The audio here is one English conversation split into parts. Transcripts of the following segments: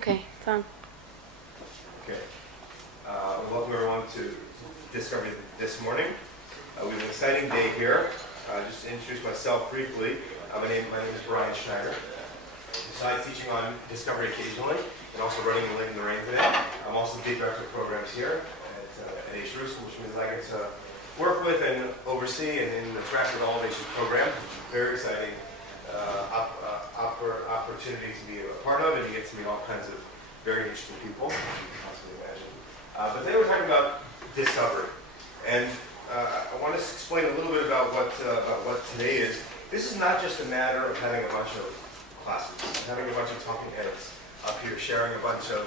Okay, it's on. Okay. Welcome everyone to Discovery this morning. We have an exciting day here. Just to introduce myself briefly, my name is Brian Schneider. Besides teaching on Discovery occasionally and also running the Lane in the Rain today, I'm also the director of programs here at H. Jerusalem, which means I get to work with and oversee and interact with all of H's programs, which is very exciting opportunity to be a part of, and you get to meet all kinds of very interesting people, as you can possibly imagine. But today we're talking about discovery, and I want to explain a little bit about what today is. This is not just a matter of having a bunch of classes, having a bunch of talking heads up here sharing a bunch of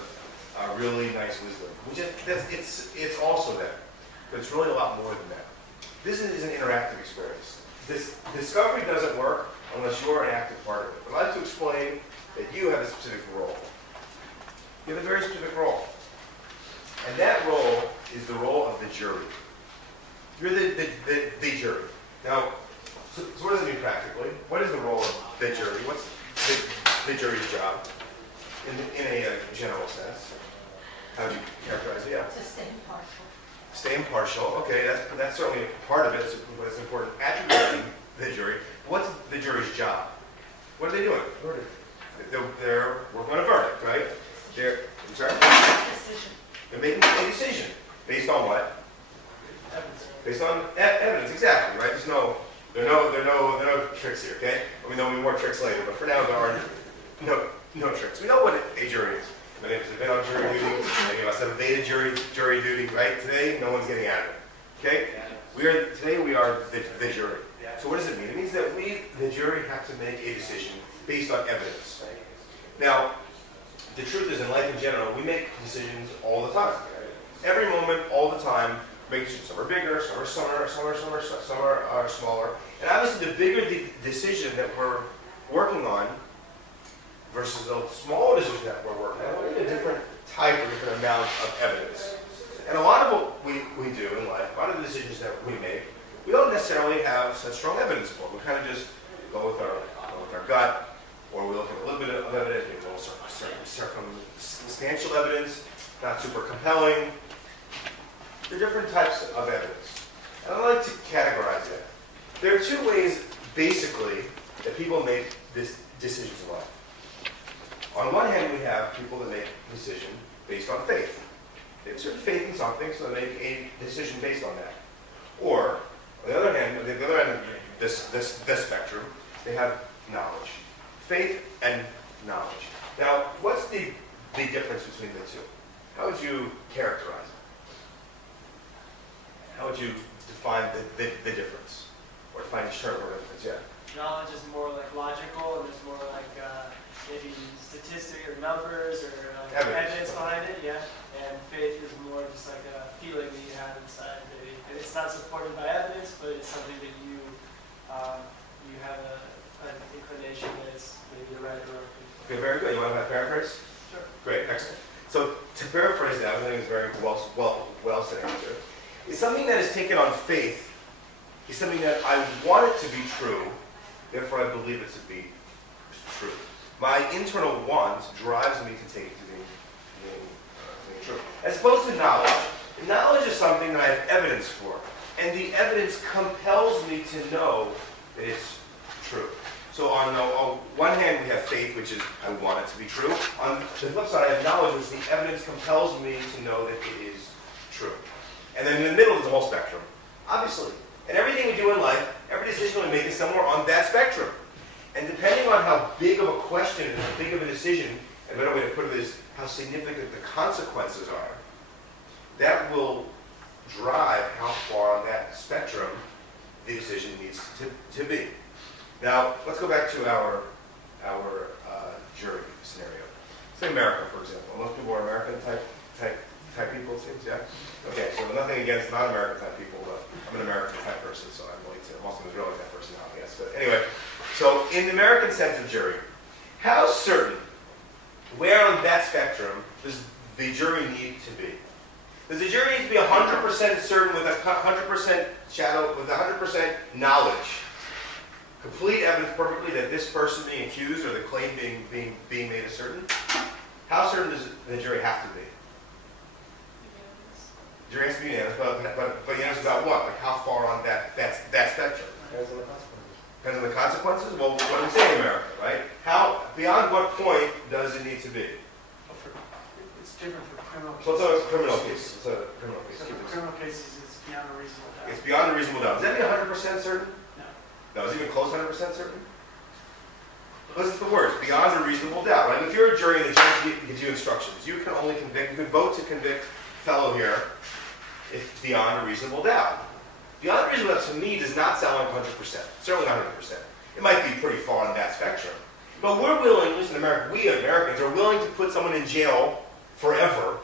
really nice wisdom. It's also that, but it's really a lot more than that. This is an interactive experience. This discovery doesn't work unless you're an active part of it. I'd like to explain that you have a specific role. You have a very specific role. And that role is the role of the jury. You're the jury. Now, so what does it mean practically? What is the role of the jury? What's the jury's job in a general sense? How would you characterize it? Yeah. To stay impartial. Stay impartial. Okay, that's certainly part of it. It's an important attribute of the jury. What's the jury's job? What are they doing? They're working on a verdict, right? I'm sorry? Decision. They're making a decision based on what? Evidence. Based on evidence, exactly, right? There are no tricks here, okay? I mean, there'll be more tricks later, but for now there are no tricks. We know what a jury is. Many of us have been on jury duty. Many of us have evaded jury duty, right? Today, no one's getting out of it, okay? Today we are the jury. So what does it mean? It means that we, the jury, have to make a decision based on evidence. Now, the truth is, in life in general, we make decisions all the time. Every moment, all the time, make decisions. Some are bigger, some are smaller. And obviously, the bigger the decision that we're working on versus the smaller decision that we're working on, we need a different type or different amount of evidence. And a lot of what we do in life, a lot of the decisions that we make, we don't necessarily have such strong evidence for. We kind of just go with our gut, or we look at a little bit of evidence, maybe a little circumstantial evidence, not super compelling. There are different types of evidence. And I like to categorize that. There are two ways, basically, that people make decisions in life. On one hand, we have people that make a decision based on faith. They have certain faith in something, so they make a decision based on that. Or, on the other hand, of this spectrum, they have knowledge. Faith and knowledge. Now, what's the difference between the two? How would you characterize it? How would you define the difference? Or define each term or difference, yeah. Knowledge is more like logical, and there's more like maybe statistics or numbers or evidence behind it, yeah. And faith is more just like a feeling that you have inside. Maybe. And it's not supported by evidence, but it's something that you have an inclination that it's maybe the right or wrong thing. Okay, very good. You want to paraphrase? Sure. Great, excellent. So to paraphrase that, I think it's very well said answer. It's something that is taken on faith. It's something that I want it to be true, therefore I believe it to be true. My internal want drives me to take it to be true. As opposed to knowledge. Knowledge is something that I have evidence for. And the evidence compels me to know that it's true. So on one hand, we have faith, which is I want it to be true. On the flip side, I have knowledge, which the evidence compels me to know that it is true. And then in the middle is the whole spectrum, obviously. And everything we do in life, every decision we make is somewhere on that spectrum. And depending on how big of a question and how big of a decision, and a better way to put it is how significant the consequences are, that will drive how far on that spectrum the decision needs to be. Now, let's go back to our jury scenario. Say America, for example. Most people are American type people, it seems, yeah? Okay, so nothing against non-American type people, but I'm an American type person, so I'm also an Israeli type person now, I guess. But anyway, so in the American sense of jury, how certain, where on that spectrum does the jury need to be? Does the jury need to be 100% certain with 100% shadow, with 100% knowledge, complete evidence perfectly that this person being accused or the claim being made as certain? How how certain does the jury have to be? The jury has to be unanimous, but unanimous about what? Like how far on that spectrum? Depends on the consequences. Depends on the consequences? Well, what do we say in America, right? How, beyond what point does it need to be? It's different for criminal So cases. it's a criminal case. It's a criminal case. So for criminal cases, it's beyond a reasonable doubt. It's beyond a reasonable doubt. Does that mean 100% certain? No. No, is it even close to 100% certain? Listen to the words, beyond a reasonable doubt. Like if you're a jury and the judge gives you instructions, you can only convict, you can vote to convict fellow here if beyond a reasonable doubt. Beyond a reasonable doubt to me does not sound like 100%. Certainly not 100%. It might be pretty far on that spectrum. But we're willing, listen, America, we Americans are willing to put someone in jail forever,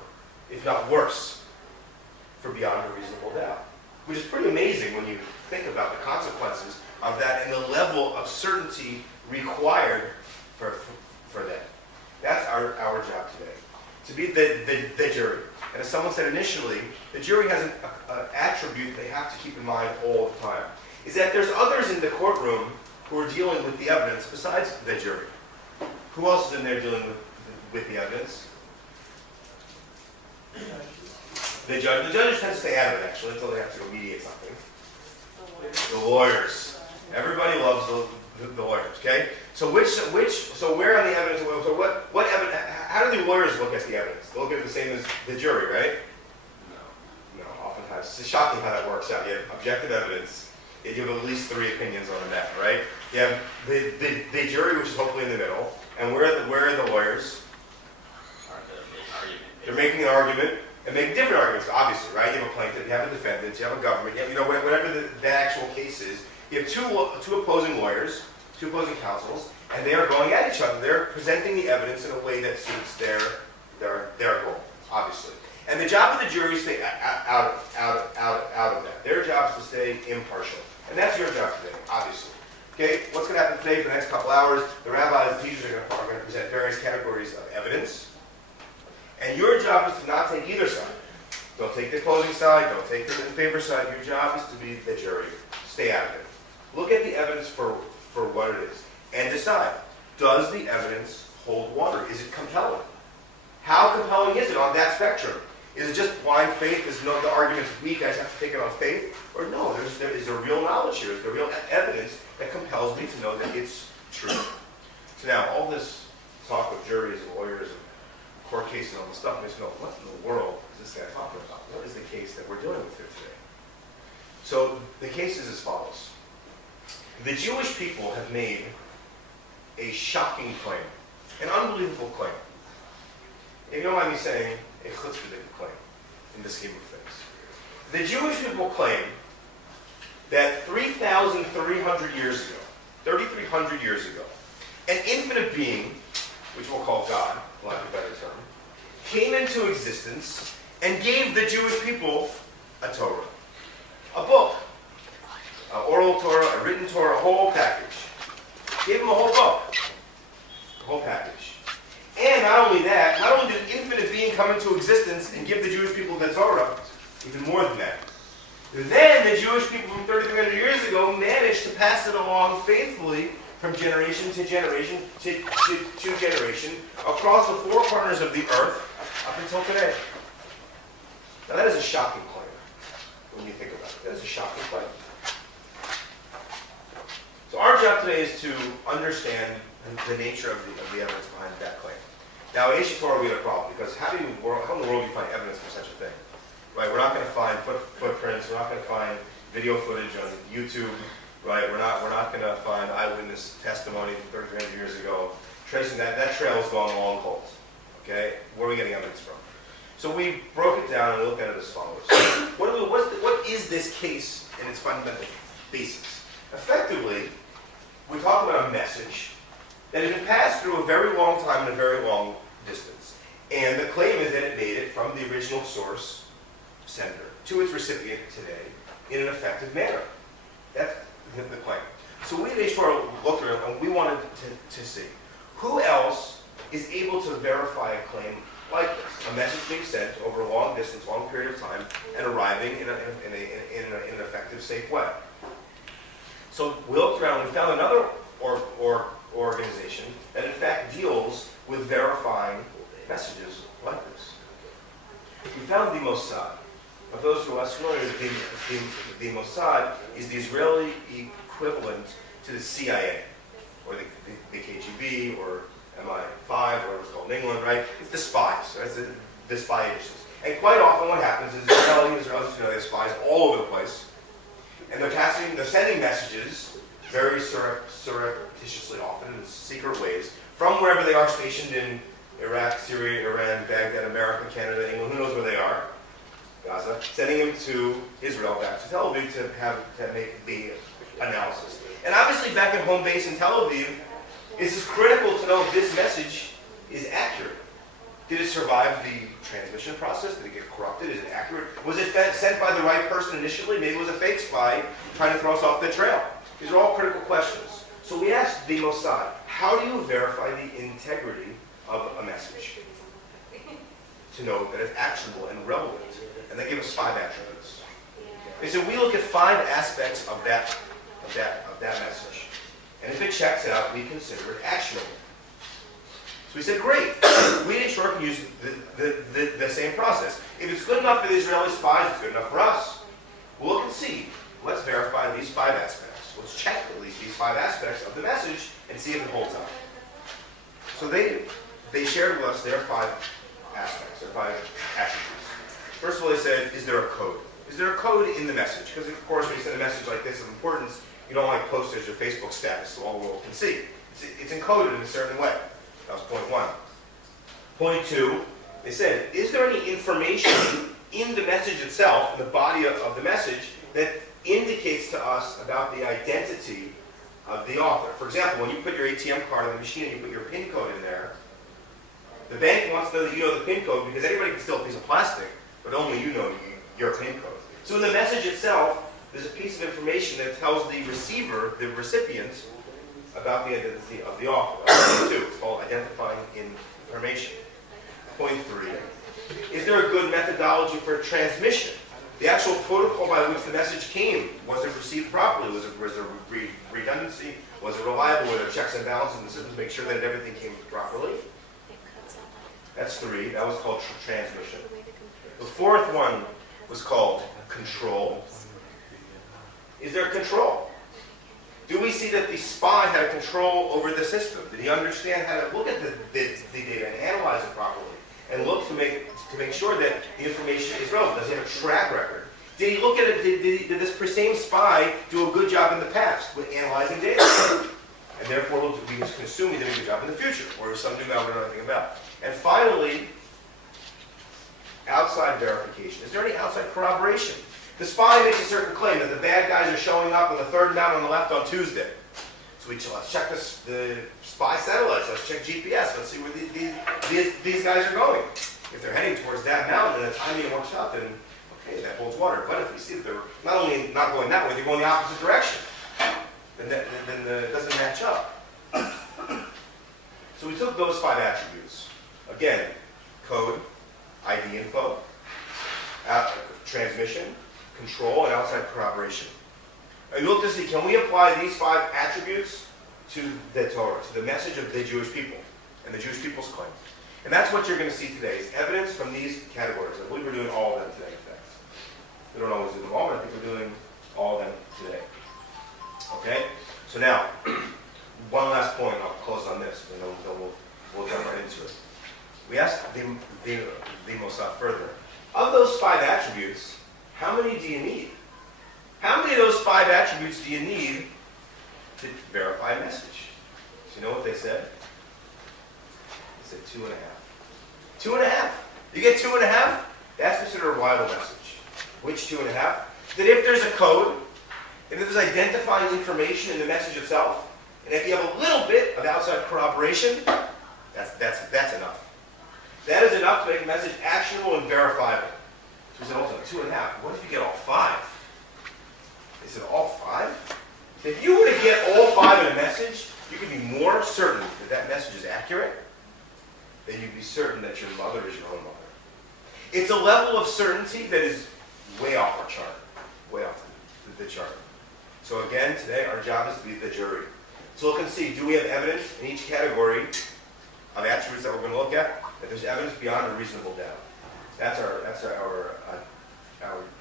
if not worse, for beyond a reasonable doubt. Which is pretty amazing when you think about the consequences of that and the level of certainty required for that. That's our job today, to be the jury. And as someone said initially, the jury has an attribute they have to keep in mind all the time, is that there's others in the courtroom who are dealing with the evidence besides the jury. Who else is in there dealing with the evidence? The judge. The judges tend to stay out of it, actually, until they have to go mediate something. The lawyers. Everybody loves the lawyers, okay? So so where on the evidence, so what evidence, how do the lawyers look at the evidence? They look at it the same as the jury, right? No, oftentimes. It's shocking how that works out. You have objective evidence, you have at least 3 opinions on the matter, right? You have the jury, which is hopefully in the middle, and where are the lawyers? They're making an argument, and making different arguments, obviously, right? You have a plaintiff, you have a defendant, you have a government, you have, whatever the actual case is. You have two opposing lawyers, 2 opposing counsels, and they are going at each other. They're presenting the evidence in a way that suits their goal, obviously. And the job of the jury is to stay out of that. Their job is to stay impartial. And that's your job today, obviously. Okay, what's going to happen today for the next couple hours? The rabbis, the teachers are going to present various categories of evidence. And your job is to not take either side. Don't take the opposing side, don't take the in favor side. Your job is to be the jury. Stay out of it. Look at the evidence for what it is. And decide, does the evidence hold water? Is it compelling? How compelling is it on that spectrum? Is it just blind faith? Is the argument's weak, I just have to take it on faith? Or no, there is a real knowledge here. Is there real evidence that compels me to know that it's true? So now, all this talk of juries and lawyers and court cases and all this stuff makes me know, what in the world is this guy talking about? What is the case that we're dealing with here today? So the case is as follows. The Jewish people have made a shocking claim, an unbelievable claim. If you don't mind me saying, a chutzpah claim in the scheme of things. The Jewish people claim that 3,300 years ago, 3,300 years ago, an infinite being, which we'll call God, for lack of a better term, came into existence and gave the Jewish people a Torah, a book, an oral Torah, a written Torah, a whole package. Gave them a whole book, a whole package. And not only that, not only did an infinite being come into existence and give the Jewish people the Torah, even more than that. Then the Jewish people from 3,300 years ago managed to pass it along faithfully from generation to generation to generation across the 4 corners of the earth up until today. Now that is a shocking claim when you think about it. That is a shocking claim. So our job today is to understand the nature of the evidence behind that claim. Now, in ancient Torah, we had a problem because how in the world do you find evidence for such a thing? Right? We're not going to find footprints. We're not going to find video footage on YouTube. Right? We're not going to find eyewitness testimony from 3,300 years ago. Tracing that trail is gone long cold. Okay? Where are we getting evidence from? So we broke it down and looked at it as follows. What is this case in its fundamental basis? Effectively, we talk about a message that has been passed through a very long time and a very long distance. And the claim is that it made it from the original source sender to its recipient today in an effective manner. That's the claim. So we at H4 looked around and we wanted to see who else is able to verify a claim like this. A message being sent over a long distance, long period of time, and arriving in an effective, safe way. So we looked around and we found another organization that in fact deals with verifying messages like this. We found the Mossad. Of those who are less familiar, the Mossad is the Israeli equivalent to the CIA, or the KGB, or MI5, or what's called in England, right? It's the spies, right? It's the spy agencies. And quite often what happens is Israelis, they have spies all over the place, and they're sending messages very surreptitiously, often in secret ways, from wherever they are stationed in Iraq, Syria, Iran, Baghdad, America, Canada, England, who knows where they are, Gaza, sending them to Israel, back to Tel Aviv to make the analysis. And obviously back at home base in Tel Aviv, it's critical to know if this message is accurate. Did it survive the transmission process? Did it get corrupted? Is it accurate? Was it sent by the right person initially? Maybe it was a fake spy trying to throw us off the trail. These are all critical questions. So we asked the Mossad, how do you verify the integrity of a message to know that it's actionable and relevant? And they give us 5 attributes. They said, we look at 5 aspects of that message. And if it checks out, we consider it actionable. So we said, great. We at HR can use the same process. If it's good enough for the Israeli spies, it's good enough for us. We'll look and see. Let's verify these 5 aspects. Let's check at least these 5 aspects of the message and see if it holds up. So they shared with us their 5 aspects, their 5 attributes. First of all, they said, is there a code? Is there a code in the message? Because of course, when you send a message like this of importance, you don't like post it as your Facebook status so all the world can see. It's encoded in a certain way. That was point 1. Point 2, they said, is there any information in the message itself, in the body of the message, that indicates to us about the identity of the author? For example, when you put your ATM card in the machine and you put your PIN code in there, the bank wants to know that you know the PIN code because anybody can steal a piece of plastic, but only you know your PIN code. So in the message itself, there's a piece of information that tells the receiver, the recipient, about the identity of the author. Point 2, it's called identifying information. Point 3, is there a good methodology for transmission? The actual protocol by which the message came, was it received properly? Was there redundancy? Was it reliable? Were there checks and balances in the system to make sure that everything came properly? That's 3. That was called transmission. The 4th one was called control. Is there control? Do we see that the spy had control over the system? Did he understand how to look at the data and analyze it properly? And look to make sure that the information is relevant? Does he have a track record? Did he look at it? Did this same spy do a good job in the past with analyzing data? And therefore, we can assume he did a good job in the future, or some new matter we don't know anything about. And finally, outside verification. Is there any outside corroboration? The spy makes a certain claim that the bad guys are showing up on the 3rd mountain on the left on Tuesday. So let's check the spy satellites. Let's check GPS. Let's see where these guys are going. If they're heading towards that mountain and the timing works out, then okay, that holds water. But if we see that they're not only not going that way, they're going the opposite direction, then it doesn't match up. So we took those 5 attributes. Again, code, ID info, transmission, control, and outside corroboration. And you look to see, can we apply these 5 attributes to the Torah, to the message of the Jewish people and the Jewish people's claim? And that's what you're going to see today, is evidence from these categories. I believe we're doing all of them today, in fact. We don't always do them all, but I think we're doing all of them today. Okay? So now, one last point, and I'll close on this, and then we'll jump right into it. We asked the Mossad further, of those 5 attributes, how many do you need? How many of those 5 attributes do you need to verify a message? So you know what they said? They said 2.5. 2.5. You get 2.5? That's considered a reliable message. Which 2.5? That if there's a code, if there's identifying information in the message itself, and if you have a little bit of outside corroboration, that's enough. That is enough to make a message actionable and verifiable. So we said, also 2.5. What if you get all 5? They said, all 5? If you were to get all 5 in a message, you could be more certain that message is accurate than you'd be certain that your mother is your own mother. It's a level of certainty that is way off our chart, way off the chart. So again, today our job is to be the jury, So look and see, do we have evidence in each category of attributes that we're going to look at, that there's evidence beyond a reasonable doubt? That's our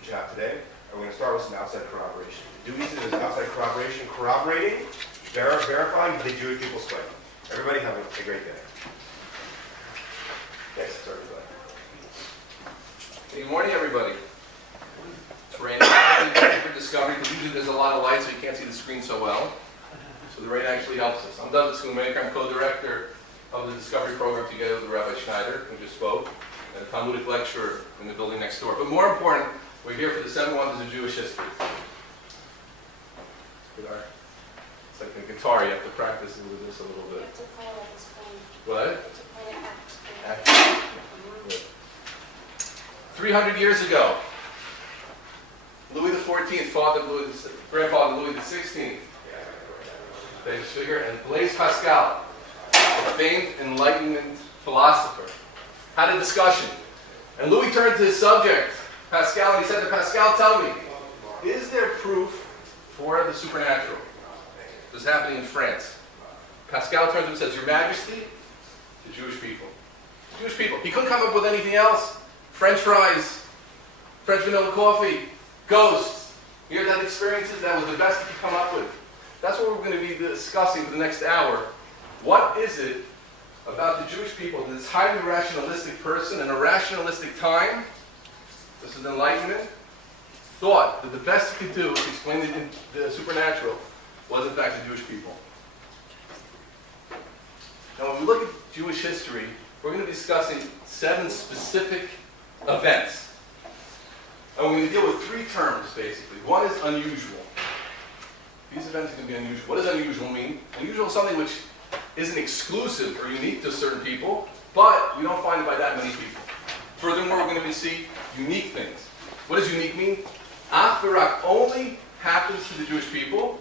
job today. And we're going to start with some outside corroboration. The duties of this outside corroboration, corroborating, verifying the Jewish people's claim. Everybody have a great day. Thanks, sorry. Good morning, everybody. It's raining. Dovid Discovery, because usually there's a lot of light, so you can't see the screen so well. So the rain actually helps us. I'm Dovid Schoonmaker. I'm co-director of the Discovery program together with Rabbi Schneider, who just spoke, and a Talmudic lecturer in the building next door. But more important, we're here for the 7 wonders of Jewish history. It's like a guitar, you have to practice with this a little bit. You have to play it at this point. What? You have to play it at this point. 300 years ago, Louis XIV, grandfather Louis XVI, famous figure, and Blaise Pascal, a famed Enlightenment philosopher, had a discussion. And Louis turned to his subject, Pascal, and he said to Pascal, tell me, is there proof for the supernatural? This is happening in France. Pascal turned to him and says, Your Majesty, the Jewish people. Jewish people. He couldn't come up with anything else. French fries, French vanilla coffee, ghosts. You hear that experiences? That was the best he could come up with. That's what we're going to be discussing for the next hour. What is it about the Jewish people, this highly rationalistic person in a rationalistic time, this is Enlightenment, thought that the best he could do to explain the supernatural was in fact the Jewish people. Now when we look at Jewish history, we're going to be discussing 7 specific events. And we're going to deal with 3 terms, basically. One is unusual. These events are going to be unusual. What does unusual mean? Unusual is something which isn't exclusive or unique to certain people, but we don't find it by that many people. Furthermore, we're going to see unique things. What does unique mean? Ach v'rak, only happens to the Jewish people.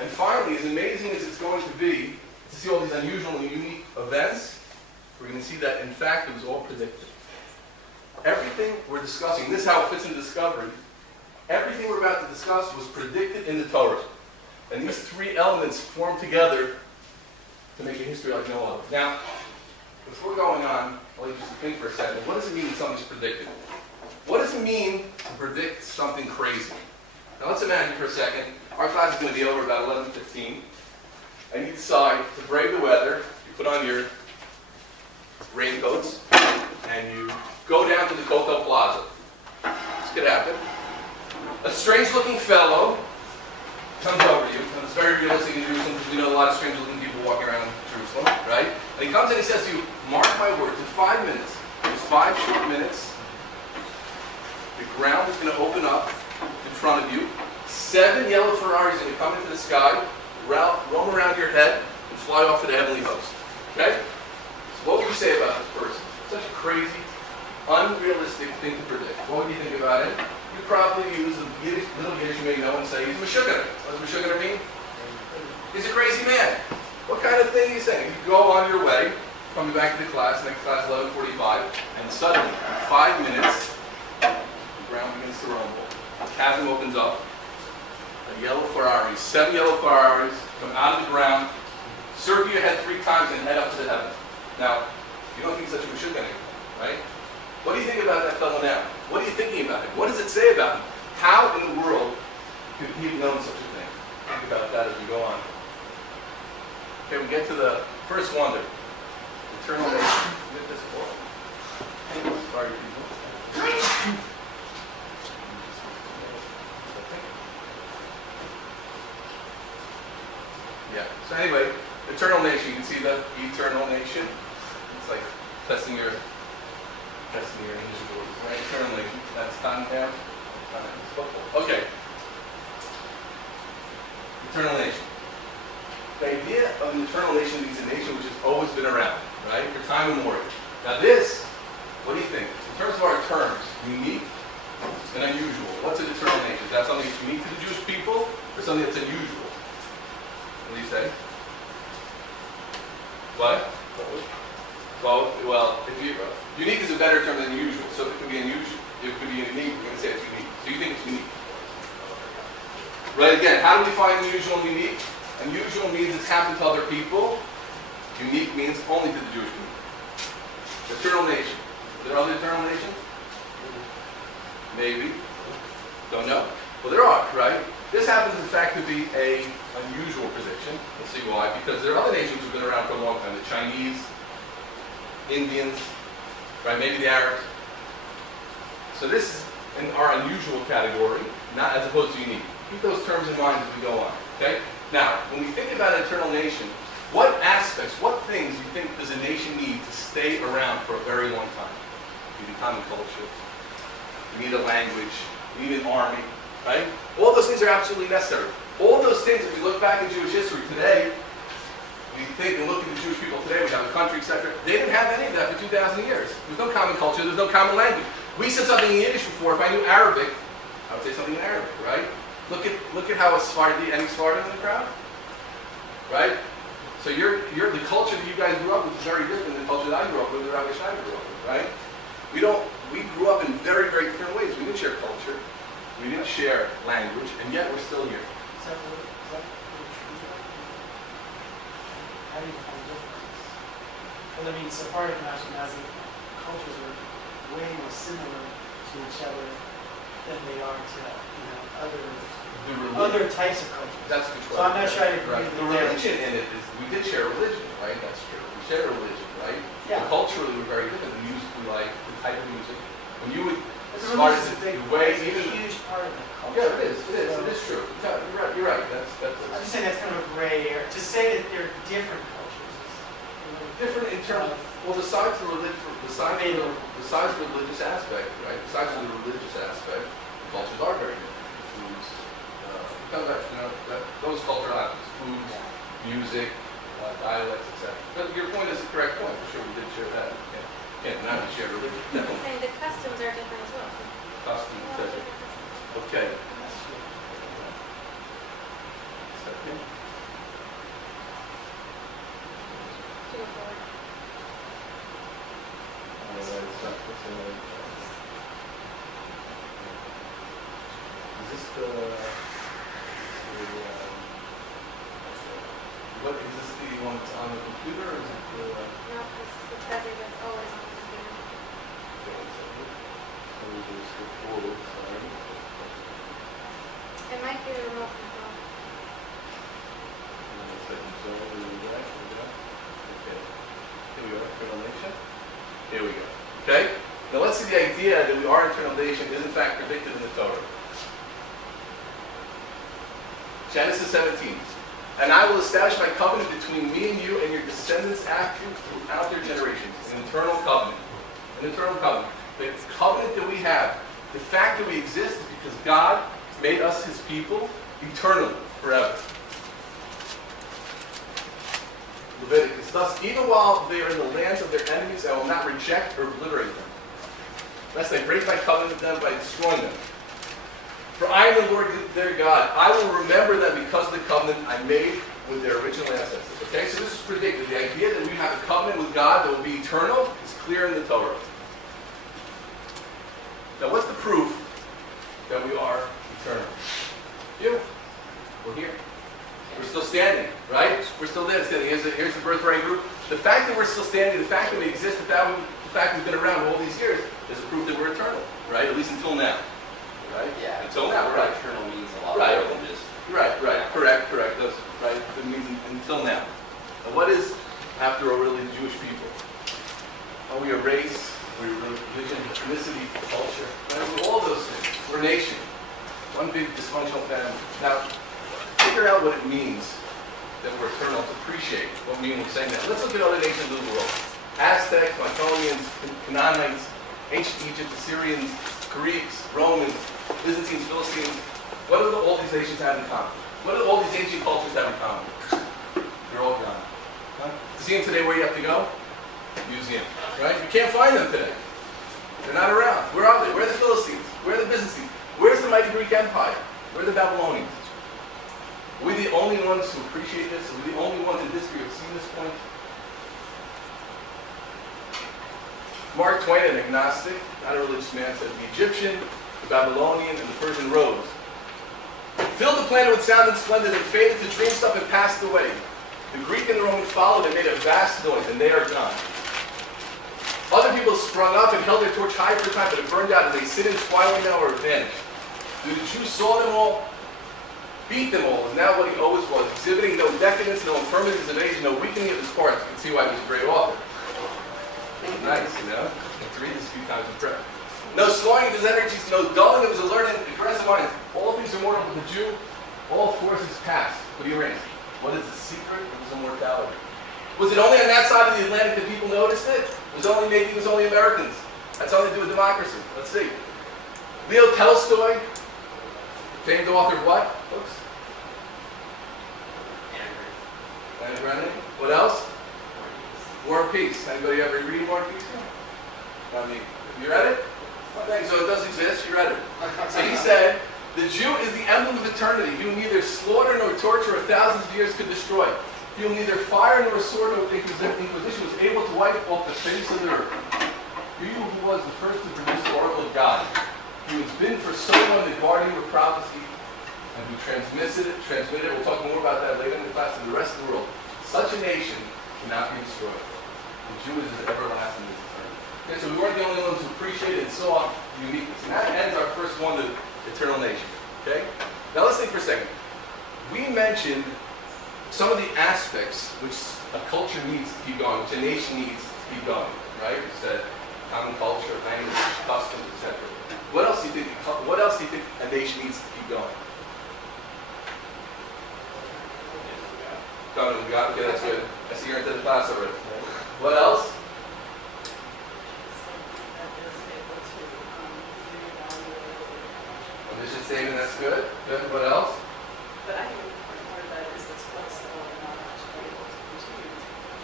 And finally, as amazing as it's going to be to see all these unusual and unique events, we're going to see that in fact it was all predicted. Everything we're discussing, this is how it fits into Discovery, everything we're about to discuss was predicted in the Torah. And these 3 elements form together to make a history like no other. Now, before going on, I'll let you just think for a second. What does it mean when something's predicted? What does it mean to predict something crazy? Now let's imagine for a second, our class is going to be over about 11:15, and you decide to brave the weather, you put on your raincoats, and you go down to the Kotel Plaza. This could happen. A strange-looking fellow comes over to you, and it's very realistic in Jerusalem because we know a lot of strange-looking people walking around Jerusalem, right? And he comes and he says to you, mark my words, in 5 minutes, just 5 short minutes, the ground is going to open up in front of you. 7 yellow Ferraris are going to come into the sky, roam around your head, and fly off to the heavenly host. Okay? So what would you say about this person? Such a crazy, unrealistic thing to predict. What would you think about it? You'd probably use a little Yiddish you may know and say, he's a Meshuggah. What does Meshuggah mean? He's a crazy man. What kind of thing are you saying? You go on your way, coming back to the class, next class 11:45, and suddenly, in 5 minutes, the ground begins to rumble. The chasm opens up. A yellow Ferrari, 7 yellow Ferraris come out of the ground, circle your head 3 times, and head up to the heaven. Now, you don't think such a Meshuggah anymore, right? What do you think about that fellow now? What are you thinking about him? What does it say about him? How in the world could he have known such a thing? Think about that as we go on. Okay, we get to the first wonder. Eternal nation. Get this for. Sorry, people. Yeah. So anyway, eternal nation. You can see the eternal nation. It's like testing your English. Right? Eternal nation. That's time down. Okay. Eternal nation. The idea of an eternal nation means a nation which has always been around, right? For time immemorial. Now this, what do you think? In terms of our terms, unique and unusual. What's an eternal nation? Is that something that's unique to the Jewish people or something that's unusual? What do you say? What? Both. Well, if you unique is a better term than unusual. So it could be unusual. It could be unique. We're going to say it's unique. So you think it's unique. Right, again, how do we find unusual and unique? Unusual means it's happened to other people. Unique means only to the Jewish people. Eternal nation. Are there other eternal nations? Maybe. Don't know. Well, there are, right? This happens, in fact, to be a unusual position. Let's see why. Because there are other nations who've been around for a long time. The Chinese, Indians, right? Maybe the Arabs. So this is in our unusual category, not as opposed to unique. Keep those terms in mind as we go on. Okay? Now, when we think about an eternal nation, what aspects, what things do you think does a nation need to stay around for a very long time? You need a common culture. You need a language. You need an army. Right? All those things are absolutely necessary. All those things, if we look back in Jewish history today, we think and look at the Jewish people today, we have a country, etc. They didn't have any of that for 2,000 years. There's no common culture. There's no common language. We said something in Yiddish before. If I knew Arabic, I would say something in Arabic, right? Look at how any Spartan in the crowd, right? So the culture that you guys grew up with is very different than the culture that I grew up with, or I wish I grew up with, right? We grew up in very, very different ways. We didn't share culture, we didn't share language, and yet we're still here. Is that really true? How do you find differences? Well, I mean, Sephardic and Ashkenazi cultures are way more similar to each other than they are to, other types of cultures. That's the So I'm not sure I agree right. with The that. religion in it is, we did share religion, right? That's true. We shared a religion, right? Yeah. But culturally, we're very different. The music we like, the type of music. When you would But the start religion's a the big, way, it's a even huge part of the culture. yeah, it is true. Yeah, you're right. I'm just saying that's kind of a gray area. To say that they're different cultures is Different in terms of, well, besides the religious aspect, right? Besides the religious aspect, the cultures are very different. Foods, those cultural aspects, foods, music, dialects, etc. But your point is the correct point. For sure, we did share that. Can't deny we share religion. Definitely. And the customs are different as well. Costume, etc. Okay. Second. To go forward. Is this the what is this the one that's on the computer or is it the No, this is the present that's always on the computer. It might be the remote control. Here we go. Okay? Now let's see the idea that we are eternal nation is in fact predicted in the Torah. Genesis 17. And I will establish my covenant between me and you and your descendants after you throughout their generations. An eternal covenant. An eternal covenant. The covenant that we have, the fact that we exist is because God made us his people eternally, forever. Leviticus. Thus, even while they are in the lands of their enemies, I will not reject or obliterate them, lest I break my covenant with them by destroying them. For I am the Lord their God. I will remember them because of the covenant I made with their original ancestors. Okay, so this is predicted. The idea that we have a covenant with God that will be eternal is clear in the Torah. Now, what's the proof that we are eternal? You. We're here. We're still standing, right? We're still there standing. Here's the birthright group. The fact that we're still standing, the fact that we exist, the fact we've been around all these years is a proof that we're eternal, right? At least until now. Right? Yeah. Until now, right? Eternal means a lot Right. more than just. Right. Correct. That's right. It means until now. Now, what is, after all, really the Jewish people? Are we a race? We're a religion, ethnicity, culture? Right? We're all those things. We're a nation. One big dysfunctional family. Now, figure out what it means that we're eternal to appreciate what we mean when saying that. Let's look at other nations of the world. Aztecs, Myconians, Canaanites, ancient Egypt, Assyrians, Greeks, Romans, Byzantines, Philistines. What do all these nations have in common? What do all these ancient cultures have in common? They're all gone. To see them today, where do you have to go? Museum. Right? You can't find them today. They're not around. Where are they? Where are the Philistines? Where are the Byzantines? Where's the mighty Greek Empire? Where are the Babylonians? Are we the only ones who appreciate this? Are we the only ones in history who have seen this point? Mark Twain, an agnostic, not a religious man, said the Egyptian, the Babylonian, and the Persian rose Filled the planet with sound and splendor, then faded to dream stuff and passed away. The Greek and the Roman followed and made a vast noise, and they are gone. Other people sprung up and held their torch high for a time, but it burned out as they sit in twilight now or vanished. The Jews saw them all, beat them all, is now what he always was, exhibiting no decadence, no infirmities of age, no weakening of his parts. You can see why he was a great author. Nice, you know? Let's read this a few times in prayer. No slowing of his energies, no dulling of his alert and aggressive minds. All things are mortal, but the Jew, all forces past. But he reigns. What is the secret of his immortality? Was it only on that side of the Atlantic that people noticed it? Maybe it was only Americans. That's something to do with democracy. Let's see. Leo Tolstoy, famed author of what, folks? Anne Brennan. What else? War and Peace. Anybody ever read War and Peace? I mean, you read it? Okay, so it does exist. You read it. So he said, the Jew is the emblem of eternity. He whom neither slaughter nor torture or thousands of years could destroy. He whom neither fire nor sword nor inquisition was able to wipe off the face of the earth. He who was the first to produce the oracle of God. He who has been for so long the guardian of prophecy and who transmitted it. We'll talk more about that later in the class to the rest of the world. Such a nation cannot be destroyed. The Jew is as everlasting as eternity. Okay, so we weren't the only ones who appreciated and saw uniqueness. And that ends our first one, the eternal nation. Okay? Now let's think for a second. We mentioned some of the aspects which a culture needs to keep going, which a nation needs to keep going. Right? We said common culture, language, customs, etc. What else do you think? What else do you think a nation needs to keep going? We got okay, that's good. I see you're into the class already. What else? A mission statement, that's good. Good. What else? But I think the important part of that is it's flexible and not actually able to continue.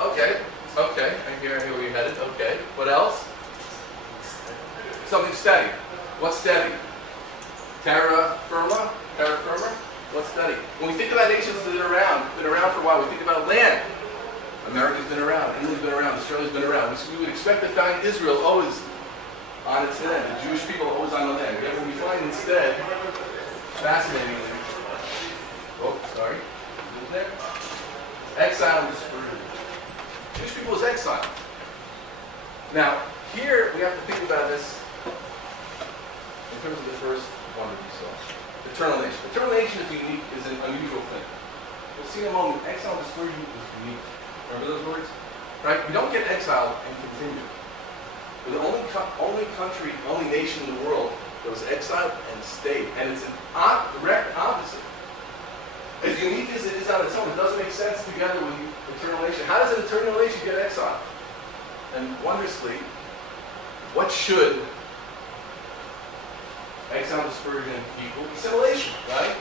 Okay. Okay. I hear where you're headed. Okay. What else? Something steady. What's steady? Terra firma? Terra firma? What's steady? When we think about nations that are been around for a while, we think about land. America's been around, England's been around, Australia's been around. We would expect to find Israel always on its land, the Jewish people always on the land. Yet when we find instead, fascinatingly, exile and dispersion. Jewish people is exile. Now, here we have to think about this in terms of the first one that we saw. Eternal nation. Eternal nation is an unusual thing. We'll see in a moment. Exile and dispersion is unique. Remember those words? Right? We don't get exiled and continue. We're the only nation in the world that was exiled and stayed. And it's an direct opposite. As unique as it is on its own, it doesn't make sense together with the eternal nation. How does an eternal nation get exiled? And wondrously, what should exile, dispersion, equal assimilation, right?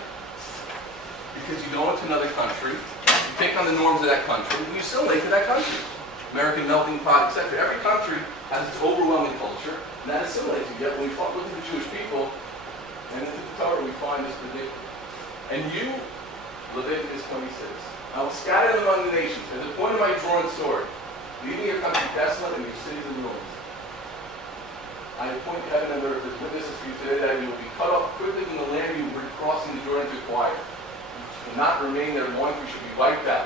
Because you go into another country, you take on the norms of that country, and you assimilate to that country. American melting pot, etc. Every country has its overwhelming culture, and that assimilates you. Yet when we look at the Jewish people, and into the Torah, we find this predicament. And you, Leviticus 26, I will scatter them among the nations, at the point of my drawn sword, leaving your country desolate and your cities in ruins. I appoint heaven and earth as witnesses for you today that you will be cut off quickly from the land you were crossing the Jordan to acquire. You will not remain there long, you shall be wiped out.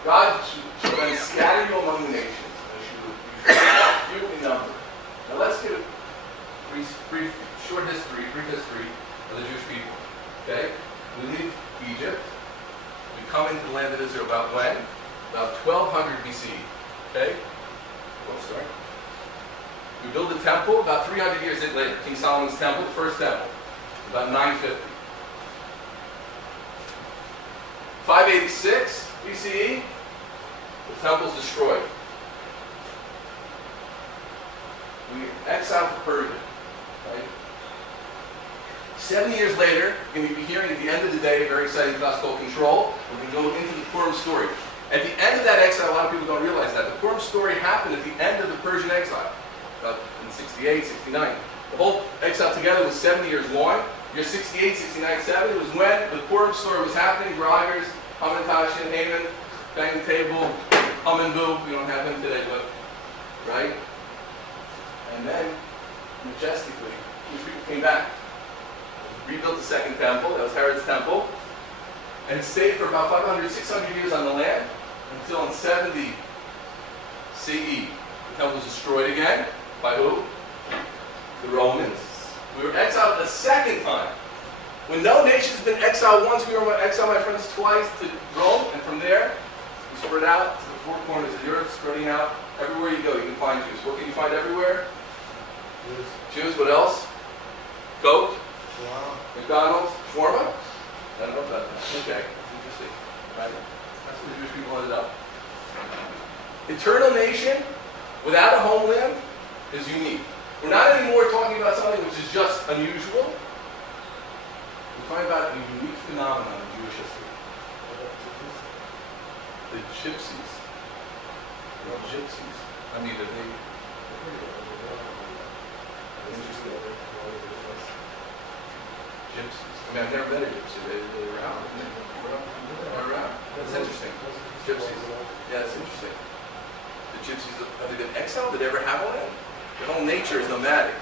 God shall then scatter you among the nations, and you shall be few in number. Now let's get a brief history of the Jewish people. Okay? We leave Egypt. We come into the land of Israel about when? About 1200 BC. Okay? Whoops, sorry. We build the temple about 300 years later. King Solomon's temple, the first temple, about 950. 586 BCE, the temple's destroyed. We exile to Persia. Right? 70 years later, you're going to be hearing at the end of the day a very exciting class called Control. We're going to go into the Purim story. At the end of that exile, a lot of people don't realize that. The Purim story happened at the end of the Persian exile. About in 68, 69. The whole exile together was 70 years long. Year 68, 69, 70 was when the Purim story was happening. Braggers, Hamantashen, Haman, bang the table, hum and boo. We don't have him today, but, right? And then, majestically, Jewish people came back. rebuilt the second temple. That was Herod's temple. And it stayed for about 500, 600 years on the land until in 70 CE. The temple was destroyed again. By who? The Romans. We were exiled a second time. When no nation's been exiled once, we were exiled, my friends, twice to Rome, and from there, we spread out to the four corners of the earth, spreading out everywhere you go. You can find Jews. What can you find everywhere? Jews. What else? Coke? McDonald's? Shawarma? I don't know about that. Okay, that's interesting. Right? That's where the Jewish people ended up. Eternal nation without a homeland is unique. We're not anymore talking about something which is just unusual. We're talking about a unique phenomenon in Jewish history. The gypsies. The gypsies. I mean, are they... Interesting. Gypsies. I mean, I've never met a gypsy. They're around. They're around. That's interesting. Gypsies. Yeah, that's interesting. The gypsies, have they been exiled? Did they ever have a land? Their whole nature is nomadic.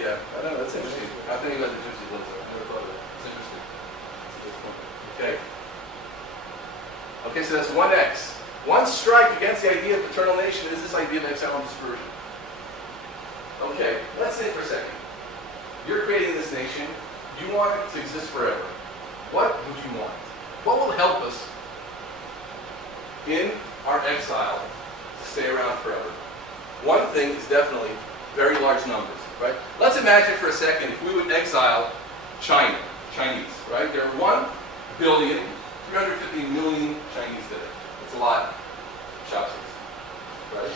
Yeah, I don't know. That's interesting. I think about the gypsies live there. I never thought of it. It's interesting. Okay. Okay, so that's one X. One strike against the idea of eternal nation is this idea of exile and dispersion. Okay, let's think for a second. You're creating this nation. You want it to exist forever. What would you want? What will help us in our exile to stay around forever? One thing is definitely very large numbers, right? Let's imagine for a second if we would exile China, Chinese, right? There are 1,350,000,000 Chinese today. That's a lot. Chopsticks, right?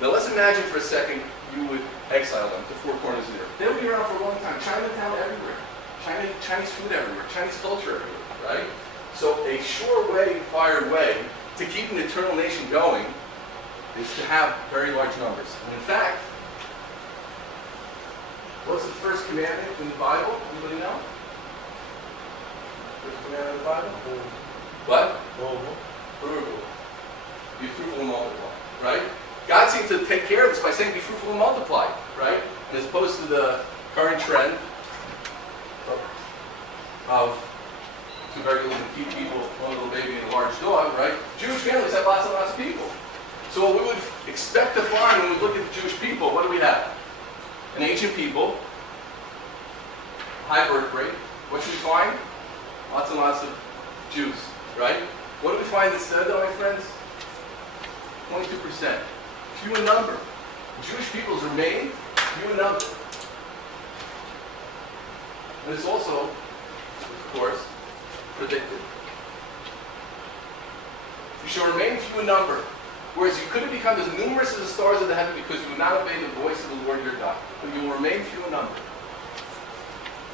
Now let's imagine for a second you would exile them to four corners of the earth. They'll be around for a long time. Chinatown everywhere. Chinese food everywhere. Chinese culture everywhere, right? So a surefire way to keep an eternal nation going is to have very large numbers. And in fact, what's the first commandment in the Bible? Anybody know? First commandment in the Bible? What? Fruitful. Be fruitful and multiply, right? God seems to take care of this by saying be fruitful and multiply, right? And as opposed to the current trend of two very little cute people, one little baby and a large dog, right? Jewish families have lots and lots of people. So what we would expect to find when we look at the Jewish people, what do we have? An ancient people, high birth rate. What should we find? Lots and lots of Jews, right? What do we find instead, though, my friends? 22%. Few in number. Jewish peoples remain few in number. And it's also, of course, predicted. You shall remain few in number, whereas you couldn't become as numerous as the stars of the heaven because you would not obey the voice of the Lord your God. But you will remain few in number.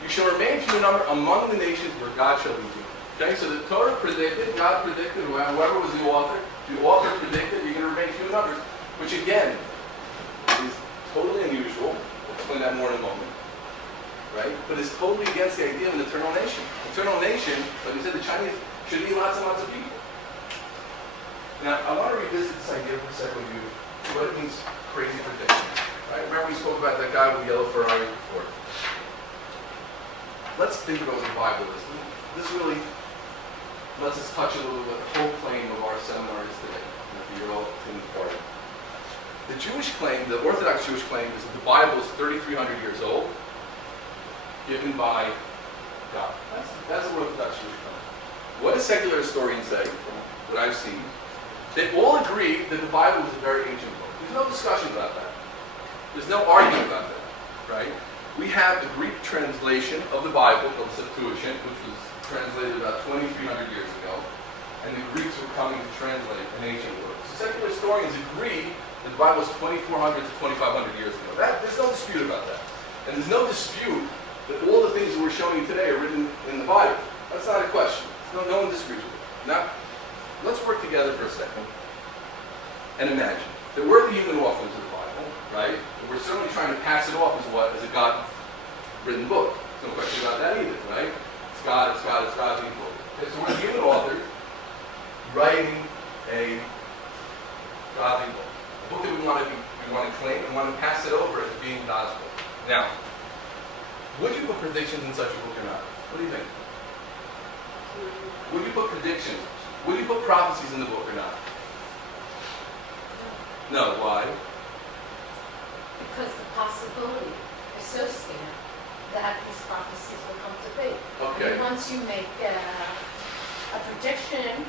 You shall remain few in number among the nations where God shall be with you. Okay, so the Torah predicted, God predicted, whoever was the author predicted you're going to remain few in numbers, which again is totally unusual. We'll explain that more in a moment. Right? But it's totally against the idea of an eternal nation. Eternal nation, like we said, the Chinese should be lots and lots of people. Now, I want to revisit this idea for a second with you, what it means crazy prediction. Right? Remember we spoke about that guy with the yellow Ferrari before. Let's think about what the Bible is. This really lets us touch a little bit the whole claim of our seminar is today. You're all in part. The Jewish claim, the Orthodox Jewish claim, is that the Bible is 3,300 years old, given by God. That's the Orthodox Jewish claim. What do secular historians say, from what I've seen? They all agree that the Bible is a very ancient book. There's no discussion about that. There's no argument about that, right? We have the Greek translation of the Bible, called the Septuagint, which was translated about 2,300 years ago, and the Greeks were coming to translate an ancient word. So secular historians agree that the Bible was 2,400 to 2,500 years ago. There's no dispute about that. And there's no dispute that all the things that we're showing you today are written in the Bible. That's not a question. No one disagrees with it. Now, let's work together for a second and imagine that we're the human authors of the Bible, right? And we're certainly trying to pass it off as what? As a God-written book. There's no question about that either, right? It's God's book. Okay, so we're the human authors writing a godly book. A book that we want to claim and want to pass it over as being God's book. Now, Would you put predictions in such a book or not? What do you think? Would you put predictions? Would you put prophecies in the book or not? No. Why? Because the possibility associated that these prophecies will come to be. Okay. And once you make a prediction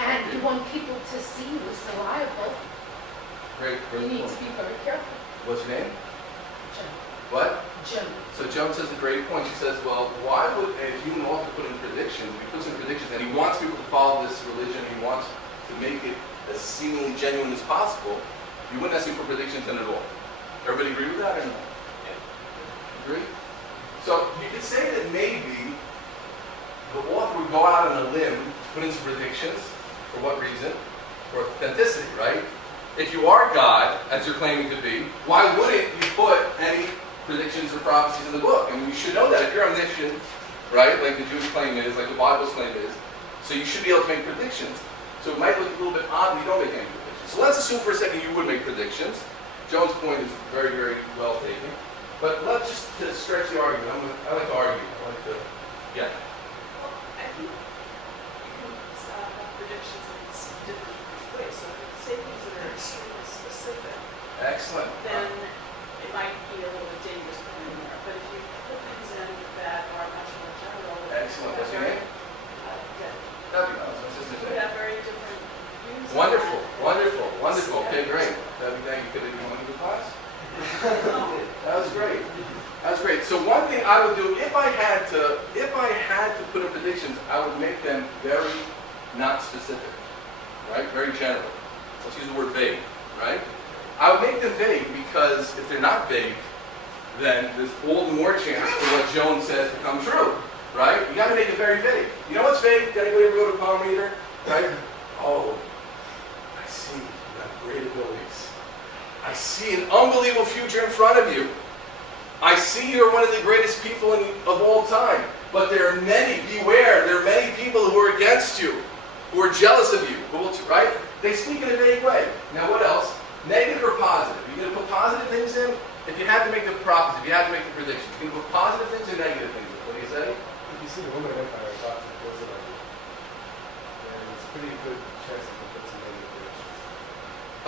and you want people to see who's reliable, Great. you need to point. be very careful. What's your name? Jim. What? Jim. So Joan says a great point. She says, well, why would a human author put in predictions? If he puts in predictions and he wants people to follow this religion, he wants to make it as seemingly genuine as possible, you wouldn't necessarily put predictions in at all. Everybody agree with that or no? Agree? So you could say that maybe the author would go out on a limb, put in some predictions. For what reason? For authenticity, right? If you are God, as you're claiming to be, why wouldn't you put any predictions or prophecies in the book? I mean, you should know that. If you're omniscient, right, like the Jewish claim is, like the Bible's claim is, so you should be able to make predictions. So it might look a little bit odd when you don't make any predictions. So let's assume for a second you would make predictions. Joan's point is very, very well taken. But let's just to stretch the argument. I like to argue. I like to, yeah. Well, I think you can have predictions in different ways. So if you say things that are extremely specific, Excellent. then it might be a little bit dangerous putting in there. But if you put things in that are much more general, Excellent. What's your name? that Debbie. No, it's my sister's could name. have very different views. on Wonderful. that. Wonderful. Wonderful. Okay, great. Debbie, thank you. Could have you the class? That was great. That was great. So one thing I would do, if I had to put in predictions, I would make them very not specific, right? Very general. Let's use the word vague, right? I would make them vague because if they're not vague, then there's all the more chance for what Joan says to come true, right? You got to make it very vague. You know what's vague? Did anybody ever go to a palm reader? Right? Oh, I see. You have great abilities. I see an unbelievable future in front of you. I see you're one of the greatest people of all time. But there are many, beware, there are many people who are against you, who are jealous of you, right? They speak in a vague way. Now what else? Negative or positive? You're going to put positive things in? If you had to make the prophecy, if you had to make the prediction, you can put positive things or negative things. What do you say? If you see the Roman Empire, it's often goes like it. And it's a pretty good chance you can put some negative predictions.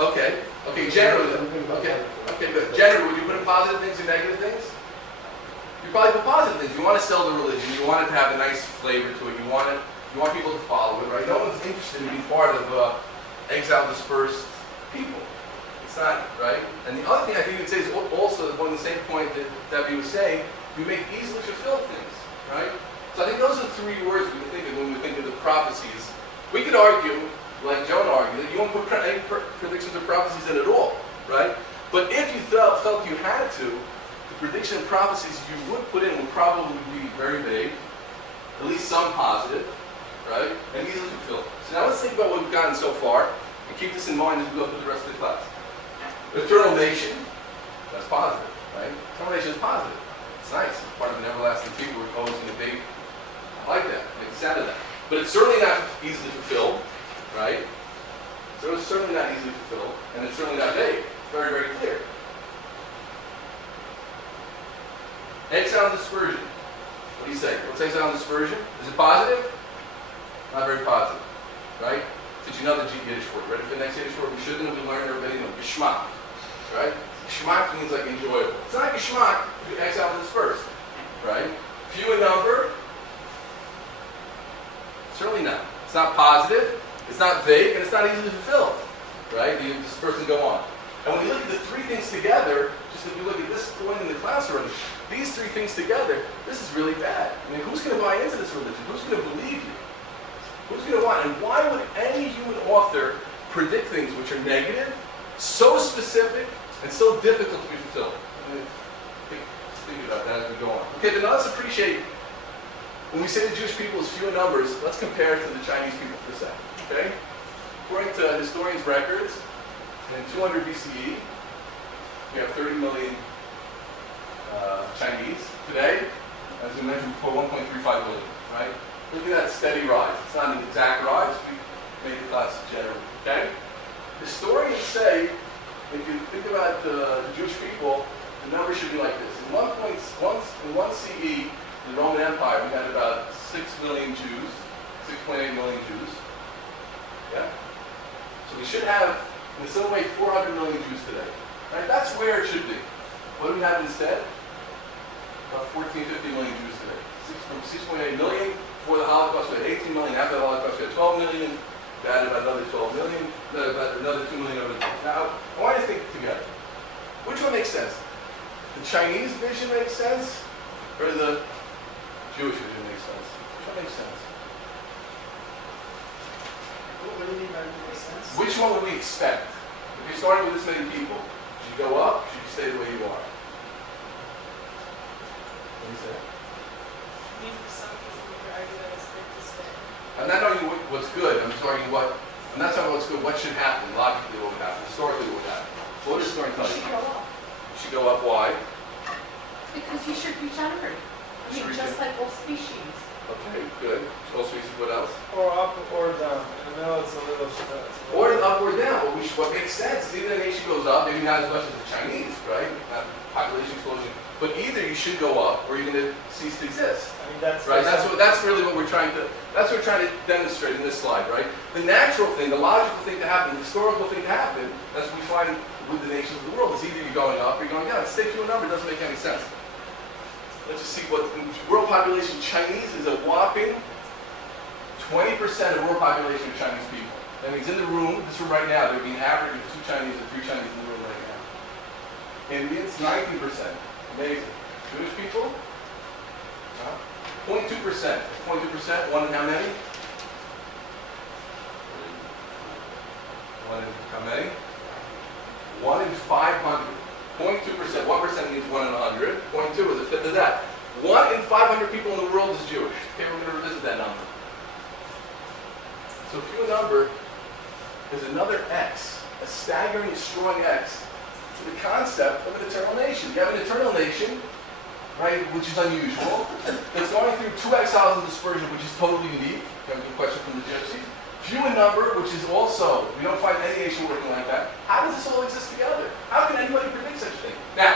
Okay. Okay, generally. Okay, good. Generally, would you put in positive things or negative things? You probably put positive things. You want to sell the religion. You want it to have a nice flavor to it. You want people to follow it, right? No one's interested in being part of exiled, dispersed people. It's not, right? And the other thing I think you'd say is also on the same point that Debbie was saying, you make easily fulfilled things, right? So I think those are three words we can think of when we think of the prophecies. We could argue, like Joan argued, that you won't put any predictions or prophecies in at all, right? But if you felt you had to, the prediction and prophecies you would put in would probably be very vague, at least some positive, right? And easily fulfilled. So now let's think about what we've gotten so far, and keep this in mind as we go through the rest of the class. Eternal nation, that's positive, right? Eternal nation is positive. It's nice. It's part of an everlasting people we're always going to be. I like that. I like the sound of that. But it's certainly not easily fulfilled, right? So it's certainly not easily fulfilled, and it's certainly not vague. It's very, very clear. Exile and dispersion. What do you say? What's exile and dispersion? Is it positive? Not very positive, right? Did you know the Yiddish word? Ready for the next Yiddish word? We shouldn't have learned everybody know. Geschmack, right? Geschmack means like enjoyable. It's not geschmack if you exile and dispersed, right? Few in number. Certainly not. It's not positive. It's not vague, and it's not easily fulfilled, right? You disperse and go on. And when you look at the three things together, just if you look at this point in the classroom, these three things together, this is really bad. I mean, who's going to buy into this religion? Who's going to believe you? Who's going to want? And why would any human author predict things which are negative, so specific, and so difficult to be fulfilled? I mean, think about that as we go on. Okay, then let's appreciate, when we say the Jewish people is few in numbers, let's compare it to the Chinese people for a second. Okay? According to historians' records, in 200 BCE, we have 30 million Chinese. Today, as we mentioned before, 1.35 billion, right? Look at that steady rise. It's not an exact rise. We made the class general, okay? Historians say, if you think about the Jewish people, the number should be like this. In 1 CE, the Roman Empire, we had about 6 million Jews, 6.8 million Jews. Yeah? So we should have, in some way, 400 million Jews today. Right? That's where it should be. What do we have instead? About 14, 15 million Jews today. From 6.8 million before the Holocaust, we had 18 million. After the Holocaust, we had 12 million. We added about another 12 million. About another 2 million over the top. Now, I want you to think together. Which one makes sense? The Chinese vision makes sense, or the Jewish vision makes sense? Which one makes sense? What do you mean by that makes sense? Which one would we expect? If you're starting with this many people, should you go up? Should you stay the way you are? What do you say? Maybe for some reason you could argue that it's good to stay. I'm not arguing what's good. I'm just arguing what. I'm not talking about what's good. What should happen? Logically, what would happen? Historically, what would happen? What does story tell You you? should go up, You should go up. Why? because you should regenerate. I Should mean, just like all species. Okay, good. All species. What else? Or up or down. I know it's a little. Or up or down. What makes sense is either the nation goes up, maybe not as much as the Chinese, right? Not population explosion. But either you should go up or you're going to cease to exist. I mean, that's Right? That's really what we're trying to demonstrate in this slide, right? The natural thing, the logical thing to happen, the historical thing to happen, as we find with the nations of the world, is either you're going up or you're going down. Stay to a number doesn't make any sense. Let's just see what in world population. Chinese is a whopping 20% of world population of Chinese people. That means in the room, this room right now, there'd be an average of 2 Chinese or 3 Chinese in the room right now. Indians, 19%. Amazing. Jewish people? 0.2%. 0.2%. One in how many? One in how many? 1 in 500. 0.2%. 1% means 1 in 100. 0.2 is a fifth of that. 1 in 500 people in the world is Jewish. Okay, we're going to revisit that number. So few number is another X, a staggeringly strong X, to the concept of an eternal nation. You have an eternal nation, right, which is unusual, that's going through 2 exiles and dispersion, which is totally unique. You have a good question from the Gypsies. Few in number, which is also, we don't find any nation working like that. How does this all exist together? How can anybody predict such a thing? Now,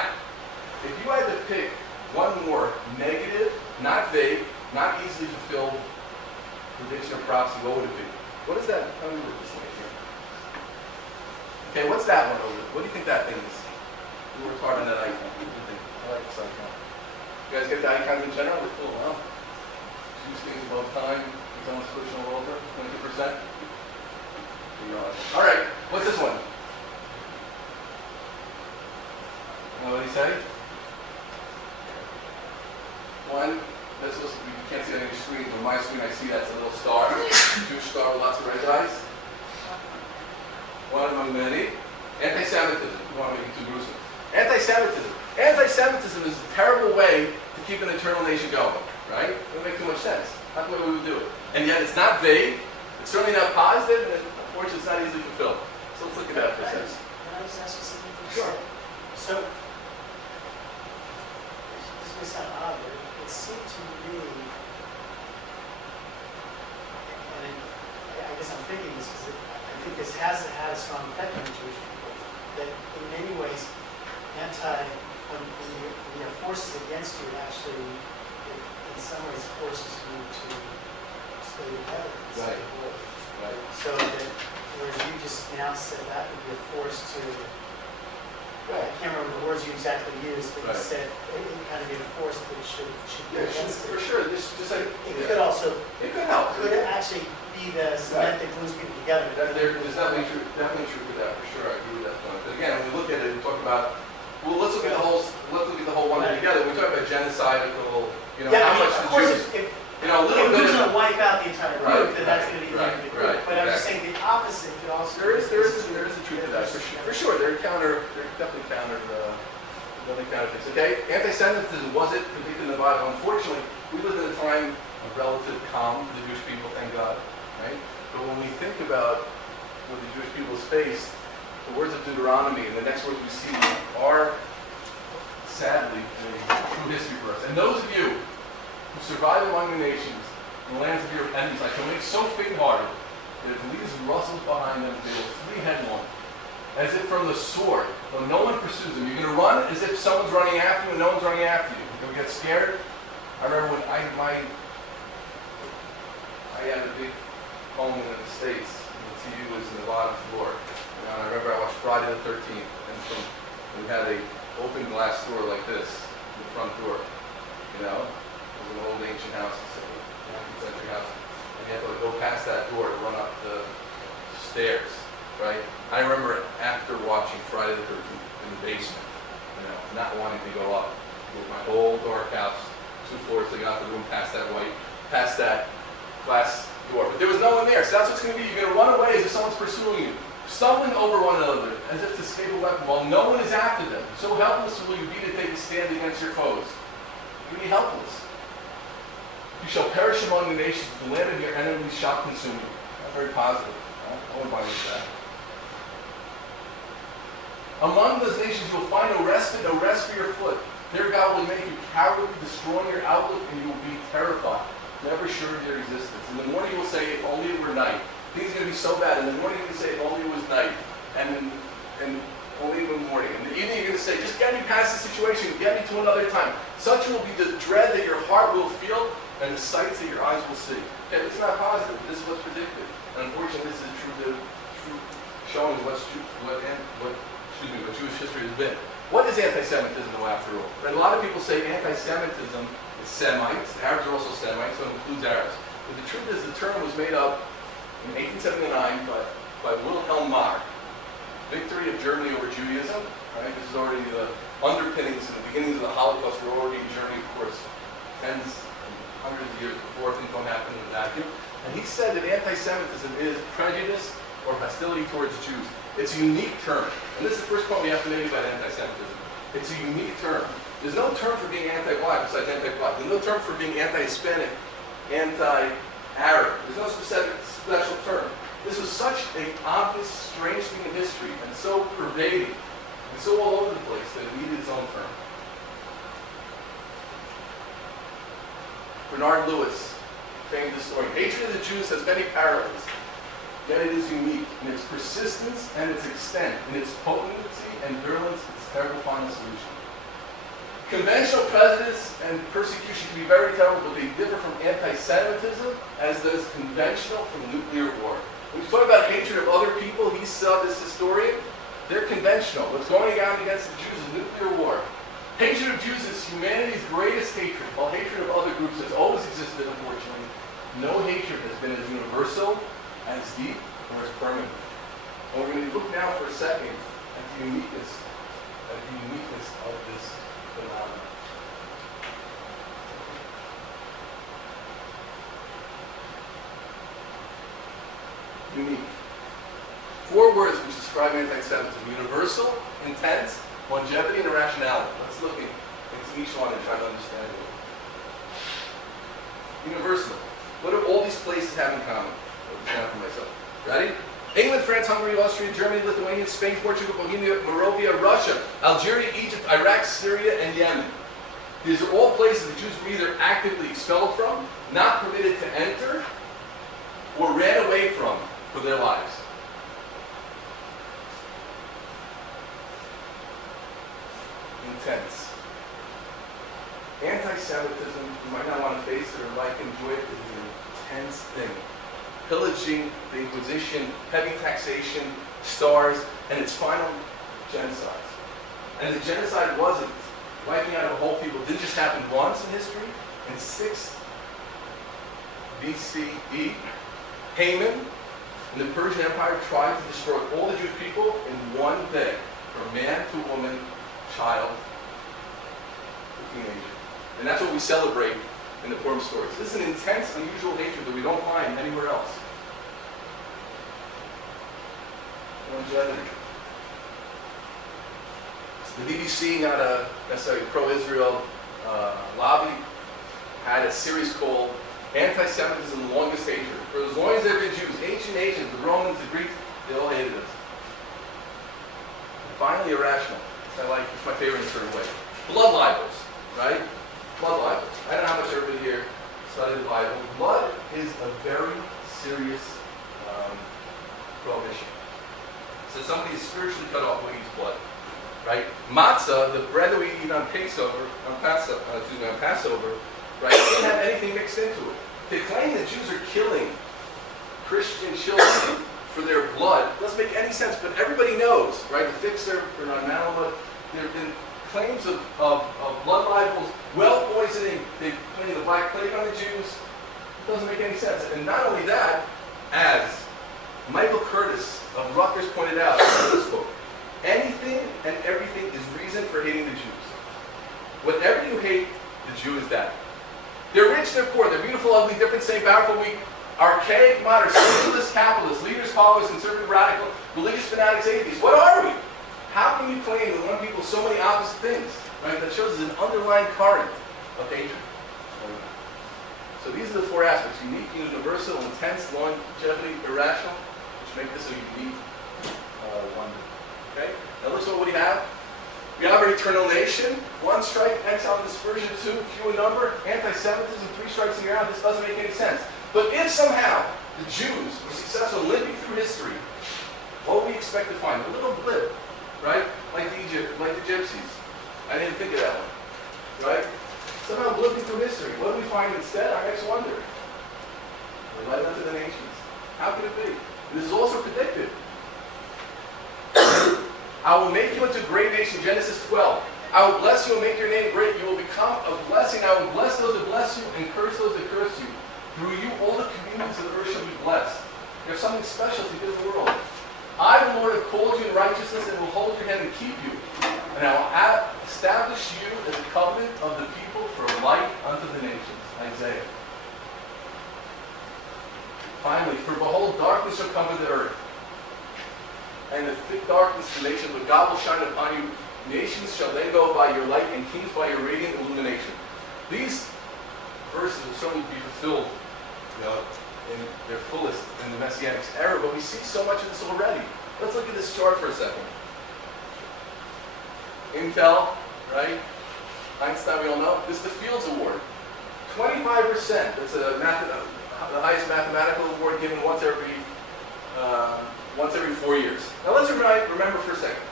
if you had to pick one more negative, not vague, not easily fulfilled prediction or prophecy, what would it be? What is that? How do we work this thing here? Okay, what's that one over? What do you think that thing is? We worked hard on that icon. What do you think? I like this icon. You guys get the icons in general? They're cool, huh? Choose things above time. Someone's pushing all over. 20%. All right. What's this one? What did he say? One. That's supposed to be, you can't see that on your screen, but on my screen I see that's a little star. Jewish star with lots of red eyes. One among many. Anti-Semitism. You want to make it too gruesome. Anti-Semitism. Anti-Semitism is a terrible way to keep an eternal nation going, right? It doesn't make too much sense. Not the way we would do it. And yet it's not vague, it's certainly not positive, and unfortunately it's not easily fulfilled. So let's look at that for a second. Can I just ask you something? Sure. So, this may sound odd, but it seemed to me, and I guess I'm thinking this because I think this has had a strong effect on the Jewish people, that in many ways, when you have forces against you, it actually, in some ways, forces you to stay together. Right. Right. So that, whereas you just now said that would be a force to, I can't remember the words you exactly used, but you Right. said it would kind of be a force that should be Yeah, against for it. sure. Just like, It could also, it could help. could actually be the cement that glues people together. There's definitely truth to that for sure. I agree with that point. But again, when we look at it, we talk about, well, let's look at the whole one together. We talk about genocide, Yeah, how much of the course, Jews, if a little we're bit going of, to wipe out the entire group, then that's going to be the end of the group. right, But I'm just exactly. saying the opposite could also. there is a truth to that for sure. They're definitely counter things. Okay, anti-Semitism, was it predicted in the Bible? Unfortunately, we live in a time of relative calm for the Jewish people, thank God, right? But when we think about what the Jewish people has faced, the words of Deuteronomy and the next words we see are sadly true history for us. And those of you who survive among the nations in the lands of your enemies, I can make so faint-hearted that if leaders rustles behind them, they will flee headlong. as if from the sword. But no one pursues them. You're going to run as if someone's running after you and no one's running after you. You're going to get scared. I remember when I had a big home in the States. The TV was in the bottom floor. And I remember I watched Friday the 13th. And we had a open glass door like this in the front door. You know? It was an old ancient house. It's a 19th century house. And you had to go past that door to run up the stairs. Right? I remember after watching Friday the 13th in the basement, you know, not wanting to go up with my whole dark house, 2 floors, to get out the room past that glass door. But there was no one there, so that's what's going to be. You're going to run away as if someone's pursuing you, stumbling over one another as if to escape a weapon while no one is after them. So helpless will you be to take a stand against your foes. You'll be helpless. You shall perish among the nations. The land of your enemies shall consume you. Not very positive. I won't buy into that. Among those nations you will find no respite, no rest for your foot. There God will make you cowardly, destroying your outlook, and you will be terrified, never sure of your existence. In the morning you will say, if only it were night. Things are going to be so bad. In the morning you will say, if only it was night. And only in the morning. In the evening you're going to say, just get me past the situation, get me to another time. Such will be the dread that your heart will feel, and the sights that your eyes will see. Okay, it's not positive. This is what's predicted. And unfortunately, this is the true showing what Jewish history has been. What is anti-Semitism, though, after all? Right? A lot of people say anti-Semitism is Semites. The Arabs are also Semites, so it includes Arabs. But the truth is the term was made up in 1879 by Wilhelm Marr. Victory of Germany over Judaism. Right? This is already the underpinnings and the beginnings of the Holocaust were already in Germany, of course, tens and hundreds of years before. Things don't happen in a vacuum. And he said that anti-Semitism is prejudice or hostility towards Jews. It's a unique term. And this is the first point we have to make about anti-Semitism. It's a unique term. There's no term for being anti-black besides anti-black. There's no term for being anti-Hispanic, anti-Arab. There's no special term. This was such an obvious, strange thing in history and so pervading and so all over the place that it needed its own term. Bernard Lewis, famed historian. Hatred of the Jews has many parallels. Yet it is unique in its persistence and its extent, in its potency and virulence, its terrible final solution. Conventional prejudice and persecution can be very terrible, but they differ from anti-Semitism as does conventional from nuclear war. When you talk about hatred of other people, he saw this historian, they're conventional. What's going on against the Jews is nuclear war. Hatred of Jews is humanity's greatest hatred, while hatred of other groups has always existed, unfortunately. No hatred has been as universal, as deep, or as permanent. And we're going to look now for a second at the uniqueness of this phenomenon. Unique. 4 words which describe anti-Semitism: universal, intense, longevity, and irrationality. Let's look into each one and try to understand it. Universal. What do all these places have in common? Down for myself. Ready? England, France, Hungary, Austria, Germany, Lithuania, Spain, Portugal, Bohemia, Moravia, Russia, Algeria, Egypt, Iraq, Syria, and Yemen. These are all places the Jews were either actively expelled from, not permitted to enter, or ran away from for their lives. Intense. Anti-Semitism, you might not want to face it or like enjoy it, is an intense thing. Pillaging, the Inquisition, heavy taxation, stars, and its final genocide. And the genocide wasn't wiping out a whole people. It didn't just happen once in history. In 6 BCE, Haman and the Persian Empire tried to destroy all the Jewish people in one day, from man to woman, child to teenager. And that's what we celebrate in the Purim stories. This is an intense, unusual hatred that we don't find anywhere else. Longevity. The BBC, not a necessarily pro-Israel lobby, had a series called Anti-Semitism, the Longest Hatred. For as long as there have been Jews, ancient nations, the Romans, the Greeks, they all hated us. And finally, irrational. It's my favorite in a certain way. Blood libels, right? Blood libels. I don't know how much everybody here studied the Bible. Blood is a very serious prohibition. So somebody is spiritually cut off who eats blood, right? Matzah, the bread that we eat on Passover, right, doesn't have anything mixed into it. To claim that Jews are killing Christian children for their blood doesn't make any sense, but everybody knows, right? To fix their animal blood, there have been claims of blood libels, well poisoning, they claim the Black Plague on the Jews. It doesn't make any sense. And not only that, as Michael Curtis of Rutgers pointed out in this book, anything and everything is reason for hating the Jews. Whatever you hate, the Jew is that. They're rich, they're poor, they're beautiful, ugly, different, same, powerful, weak, archaic, modern, socialist, capitalist, leaders, followers, conservative, radical, religious fanatics, atheists. What are we? How can you claim that one people so many opposite things? Right? That shows us an underlying current of hatred. So these are the four aspects: unique, universal, intense, longevity, irrational, which make this a unique wonder. Okay? Now listen to what we have. We have our eternal nation, one strike, exile and dispersion, two, few in number, anti-Semitism, three strikes in your hand. This doesn't make any sense. But if somehow the Jews were successful in living through history, what would we expect to find? A little blip, right? Like the gypsies. I didn't think of that one, right? Somehow blipping through history. What do we find instead? Our next wonder. We're led unto the nations. How could it be? This is also predicted. I will make you into a great nation, Genesis 12. I will bless you and make your name great. You will become a blessing. I will bless those that bless you and curse those that curse you. Through you, all the communities of the earth shall be blessed. You have something special to give the world. I, the Lord, have called you in righteousness and will hold your hand and keep you. And I will establish you as a covenant of the people for a light unto the nations. Isaiah. Finally, for behold, darkness shall cover the earth, and the thick darkness the nations, but God will shine upon you. Nations shall then go by your light, and kings by your radiant illumination. These verses will certainly be fulfilled, in their fullest in the Messianic era, but we see so much of this already. Let's look at this chart for a second. Intel, right? Einstein, we all know. This is the Fields Award. 25%. That's the highest mathematical award given once every 4 years. Now let's remember for a second.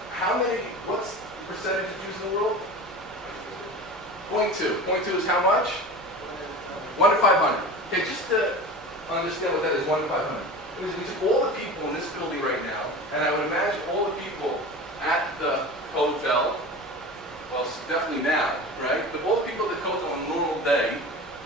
What's the percentage of Jews in the world? 0.2. 0.2 is how much? 1 to 500. Okay, just to understand what that is, 1 to 500. We took all the people in this building right now, and I would imagine all the people at the hotel, well, definitely now, right? But all the people at the hotel on a normal day,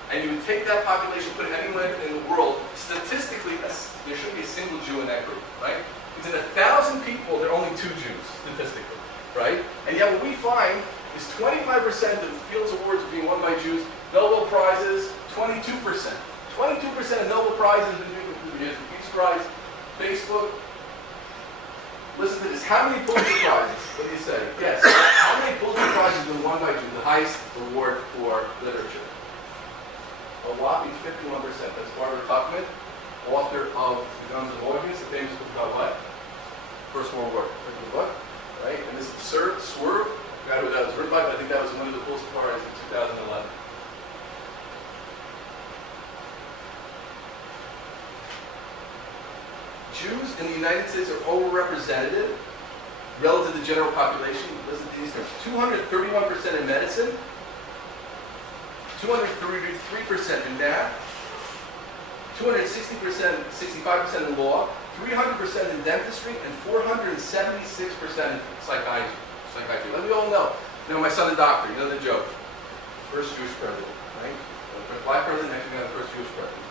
and you would take that population, put it anywhere in the world, statistically, there should be a single Jew in that group, right? Because in 1,000 people, there are only 2 Jews, statistically, right? And yet what we find is 25% of the Fields Awards being won by Jews, Nobel Prizes, 22%. 22% of Nobel Prizes have been given to the Peace Prize, Facebook. Listen to this. How many Pulitzer Prizes? What do you say? Yes. How many Pulitzer Prizes have been won by Jews? The highest award for literature. A whopping 51%. That's Barbara Tuchman, author of The Guns of Organs, the famous book about what? First World War. Book, right? And this is Swerve. I forgot who that was written by, but I think that was one of the Pulitzer Prizes in 2011. Jews in the United States are overrepresented relative to the general population. Listen to these terms. 231% in medicine, 233% in math, 65% in law, 300% in dentistry, and 476% in psychiatry. Let me all know. Now, my son's a doctor. You know the joke. First Jewish president, right? First black president, next we got the first Jewish president.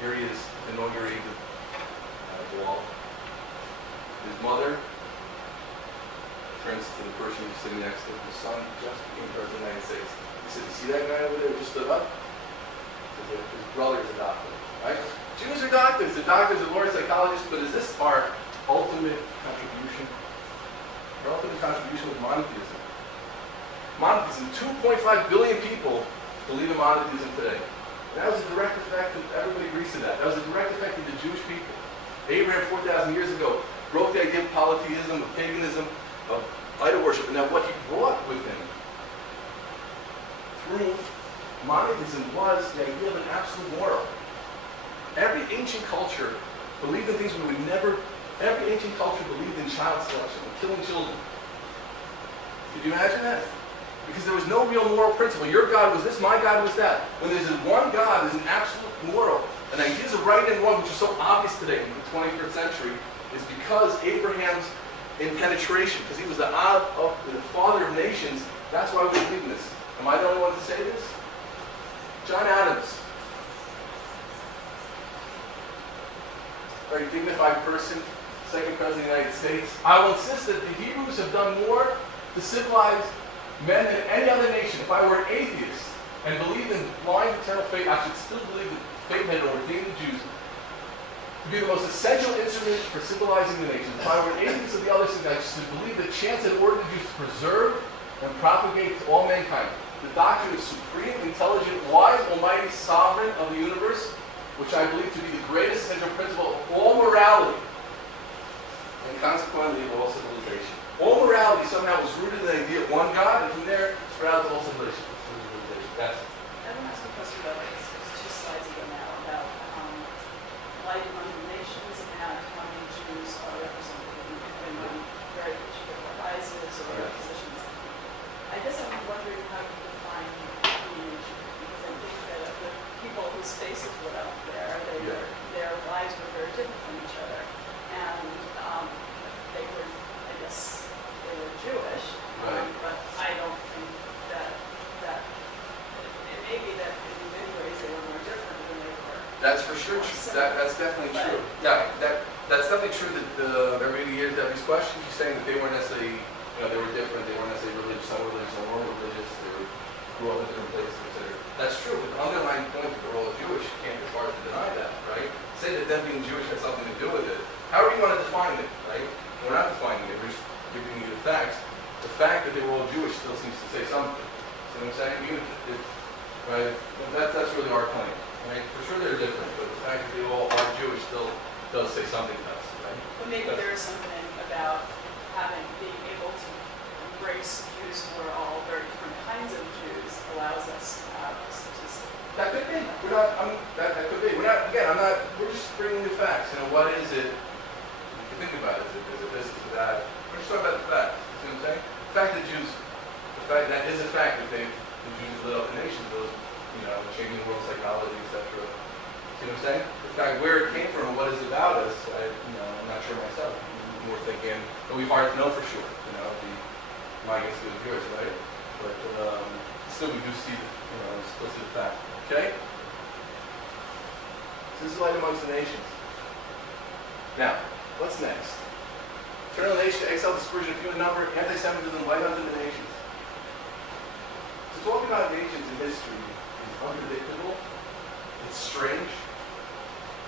Here he is, inaugurating the wall. His mother turns to the person who's sitting next to him. His son just became president of the United States. He said, "You see that guy over there who just stood up? His brother is a doctor." Right? Jews are doctors. They're doctors, they're lawyers, psychologists, but is this our ultimate contribution? Our ultimate contribution was monotheism. Monotheism. 2.5 billion people believe in monotheism today. That was a direct effect of, everybody agrees to that. That was a direct effect of the Jewish people. Abraham, 4,000 years ago, broke the idea of polytheism, of paganism, of idol worship, and that what he brought with him through monotheism was the idea of an absolute moral. Every ancient culture believed in things we would never Every ancient culture believed in child selection, in killing children. Could you imagine that? Because there was no real moral principle. Your God was this, my God was that. When there's one God, there's an absolute moral. And ideas of right and wrong, which are so obvious today in the 21st century, is because Abraham's in penetration, because he was the father of nations. That's why we believe in this. Am I the only one to say this? John Adams, very dignified person, second president of the United States. I will insist that the Hebrews have done more to civilize men than any other nation. If I were an atheist and believed in blind eternal fate, I should still believe that fate had ordained the Jews to be the most essential instrument for civilizing the nation. If I were an atheist of the other side, I should believe that chance had ordered the Jews to preserve and propagate to all mankind the doctrine of supreme, intelligent, wise, almighty, sovereign of the universe, which I believe to be the greatest central principle of all morality, and consequently of all civilization. All morality somehow was rooted in the idea of one God, and from there, spread out to all civilization. That's it. I want to ask a question about this. There's 2 slides ago now about light among the nations and how many Jews are represented in very particular prizes or positions. I guess I'm wondering how you define lineage, because I think that the people whose faces were up there, their lives were very different from each other, and they were, I guess, they were Jewish, but I don't think that it may be that in many ways they were more different than they were. That's for sure. That's definitely true. Yeah, that's definitely true. That there may be years that these questions, you're saying that they weren't necessarily, they were different. They weren't necessarily religious. Some were religious, some weren't religious. They grew up in different places, etc. That's true. But the underlying point that they're all Jewish, you can't be hard to deny that, right? Say that them being Jewish has something to do with it. However you want to define it, right? We're not defining it. We're just giving you the facts. The fact that they were all Jewish still seems to say something. See what I'm saying? Even if right? That's really our point, right? For sure they're different, but the fact that they all are Jewish still does say something to us, right? But maybe there is something about being able to embrace Jews who are all very different kinds of Jews allows us to have statistics. That could be. That could be. We're just bringing the facts. What is it? You can think about it. Is it this, is it that? We're just talking about the facts. You see what I'm saying? That is a fact that the Jews lit up the nations, those, changing the world psychology, etc. See what I'm saying? The fact where it came from and what is about us, I'm not sure myself. We're thinking, it'll be hard to know for sure. My guess is yours, right? But still, we do see the fact. Okay? So this is light amongst the nations. Now, what's next? Eternal nation, exile, dispersion, few in number, anti-Semitism, light unto the nations. So talking about nations in history is unpredictable. It's strange.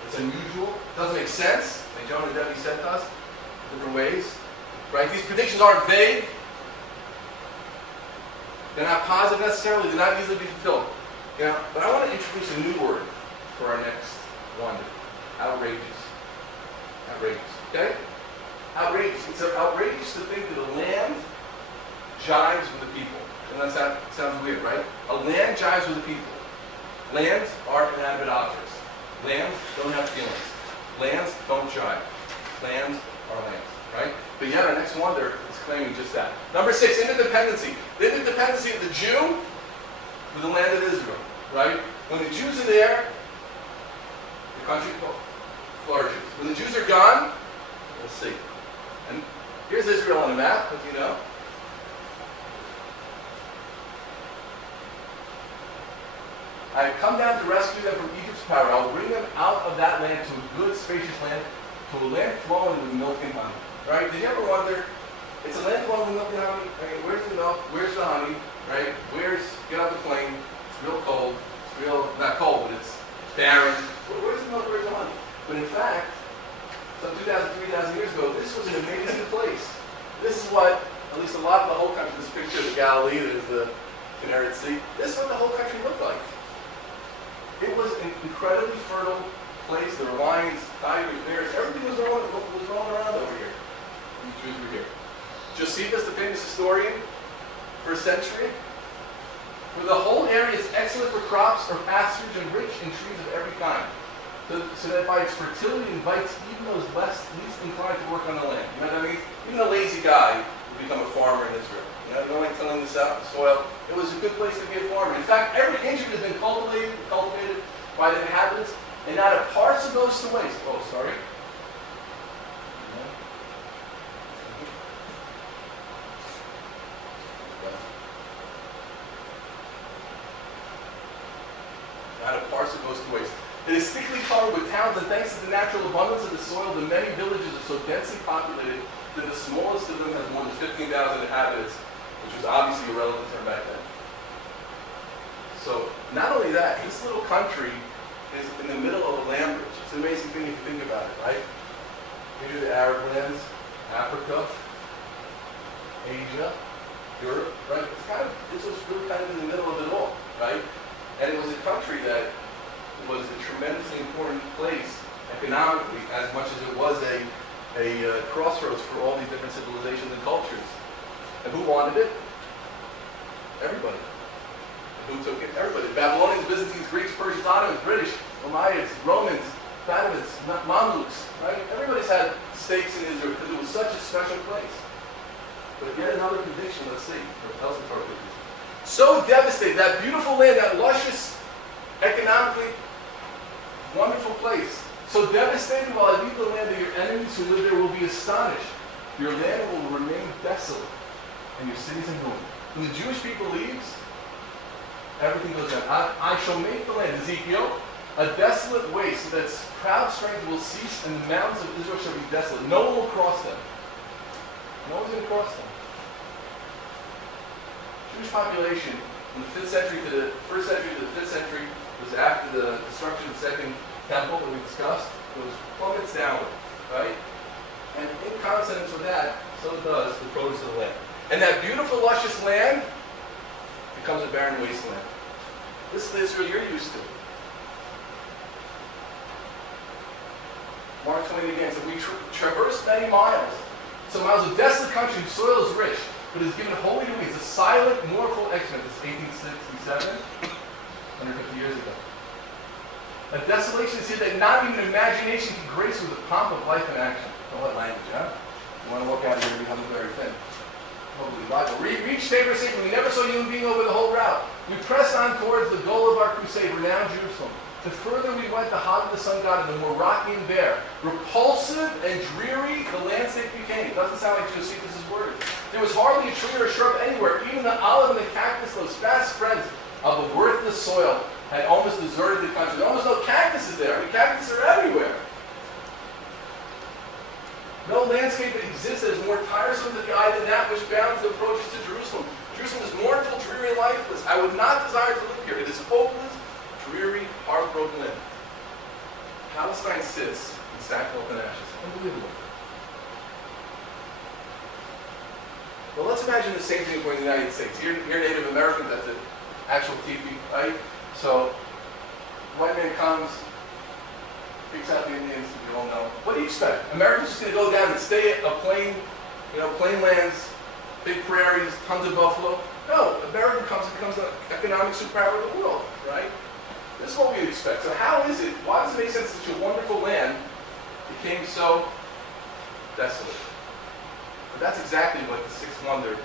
It's unusual. It doesn't make sense. Like Joan and Debbie said to us, different ways. Right? These predictions aren't vague. They're not positive necessarily. They're not easily to be fulfilled. But I want to introduce a new word for our next one. Outrageous. Outrageous. Okay? Outrageous. It's outrageous to think that a land jives with the people. And that sounds weird, right? A land jives with the people. Lands are inanimate objects. Lands don't have feelings. Lands don't jive. Lands are lands, right? But yet our next wonder is claiming just that. Number 6, interdependency. The interdependency of the Jew with the land of Israel, right? When the Jews are there, the country flourishes. When the Jews are gone, we'll see. And here's Israel on the map, as you know. I have come down to rescue them from Egypt's power. I will bring them out of that land to a good, spacious land, to a land flowing with milk and honey. Right? Did you ever wonder, it's a land flowing with milk and honey. Okay, where's the milk? Where's the honey? Right? Get off the plane. It's real cold. It's real, not cold, but it's barren. Where's the milk? Where's the honey? But in fact, some 2,000, 3,000 years ago, this was an amazing place. This is what, at least a lot of the whole country, this picture of the Galilee, there's the Kinneret Sea. This is what the whole country looked like. It was an incredibly fertile place. There were lions, tigers, bears. Everything was rolling around over here. And the Jews were here. Josephus, the famous historian, first century, where the whole area is excellent for crops or pasturage and rich in trees of every kind. so that by its fertility invites even those least inclined to work on the land. You know what I mean? Even a lazy guy would become a farmer in Israel. You know like tilling this out, the soil. It was a good place to be a farmer. In fact, every inch of it has been cultivated by the inhabitants, and not a parcel goes to waste. Oh, sorry. Not a parcel goes to waste. It is thickly covered with towns, and thanks to the natural abundance of the soil, the many villages are so densely populated that the smallest of them has more than 15,000 inhabitants, which was obviously a relevant term back then. So, not only that, this little country is in the middle of a land bridge. It's an amazing thing if you think about it, right? These are the Arab lands, Africa, Asia, Europe, right? This was really kind of in the middle of it all, right? And it was a country that was a tremendously important place economically, as much as it was a crossroads for all these different civilizations and cultures. And who wanted it? Everybody. And who took it? Everybody. Babylonians, Byzantines, Greeks, Persians, Ottomans, British, Umayyads, Romans, Fatimids, Mamluks, right? Everybody's had stakes in Israel because it was such a special place. But yet another conviction, let's see, for Elsinore. So devastated, that beautiful land, that luscious, economically wonderful place. So devastated, while I leave the land of your enemies who live there will be astonished. Your land will remain desolate, and your cities in ruin. When the Jewish people leaves, everything goes down. I shall make the land, Ezekiel, a desolate waste, so that its proud strength will cease, and the mountains of Israel shall be desolate. No one will cross them. No one's going to cross them. Jewish population from the 5th century to the 1st century to the 5th century was after the destruction of the Second Temple that we discussed. It was plummets downward, right? And in consonance with that, so does the produce of the land. And that beautiful, luscious land becomes a barren wasteland. This is the Israel you're used to. Mark Twain again said, we traversed many miles. So miles of desolate country whose soil is rich, but is given wholly to weeds. A silent, mournful excrement. This is 1867, 150 years ago. A desolation is here that not even imagination can grace with the pomp of life and action. Oh, what language, huh? You want to walk out here and become very thin. Holy Bible. Reach Tabor safely. We never saw a human being over the whole route. We pressed on towards the goal of our crusade, renowned Jerusalem. The further we went, the hotter the sun got, and the more rocky and bare. Repulsive and dreary the landscape became. It doesn't sound like Josephus' words. There was hardly a tree or a shrub anywhere. Even the olive and the cactus, those fast friends of a worthless soil, had almost deserted the country. There almost no cactuses there. I mean, cactuses are everywhere. No landscape that exists that is more tiresome to the eye than that which bounds the approaches to Jerusalem. Jerusalem is mournful, dreary, and lifeless. I would not desire to live here. It is hopeless, dreary, heartbroken land. Palestine sits in sackcloth and ashes. Unbelievable. Well, let's imagine the same thing going to the United States. You're Native Americans, that's an actual teepee, right? So, white man comes, picks out the Indians, we all know. What do you expect? Americans just going to go down and stay at a plain, plain lands, big prairies, tons of buffalo? No, America comes and becomes the economic superpower of the world, right? This is what we would expect. So how is it, why does it make sense that such a wonderful land became so desolate? But that's exactly what the Sixth Wonder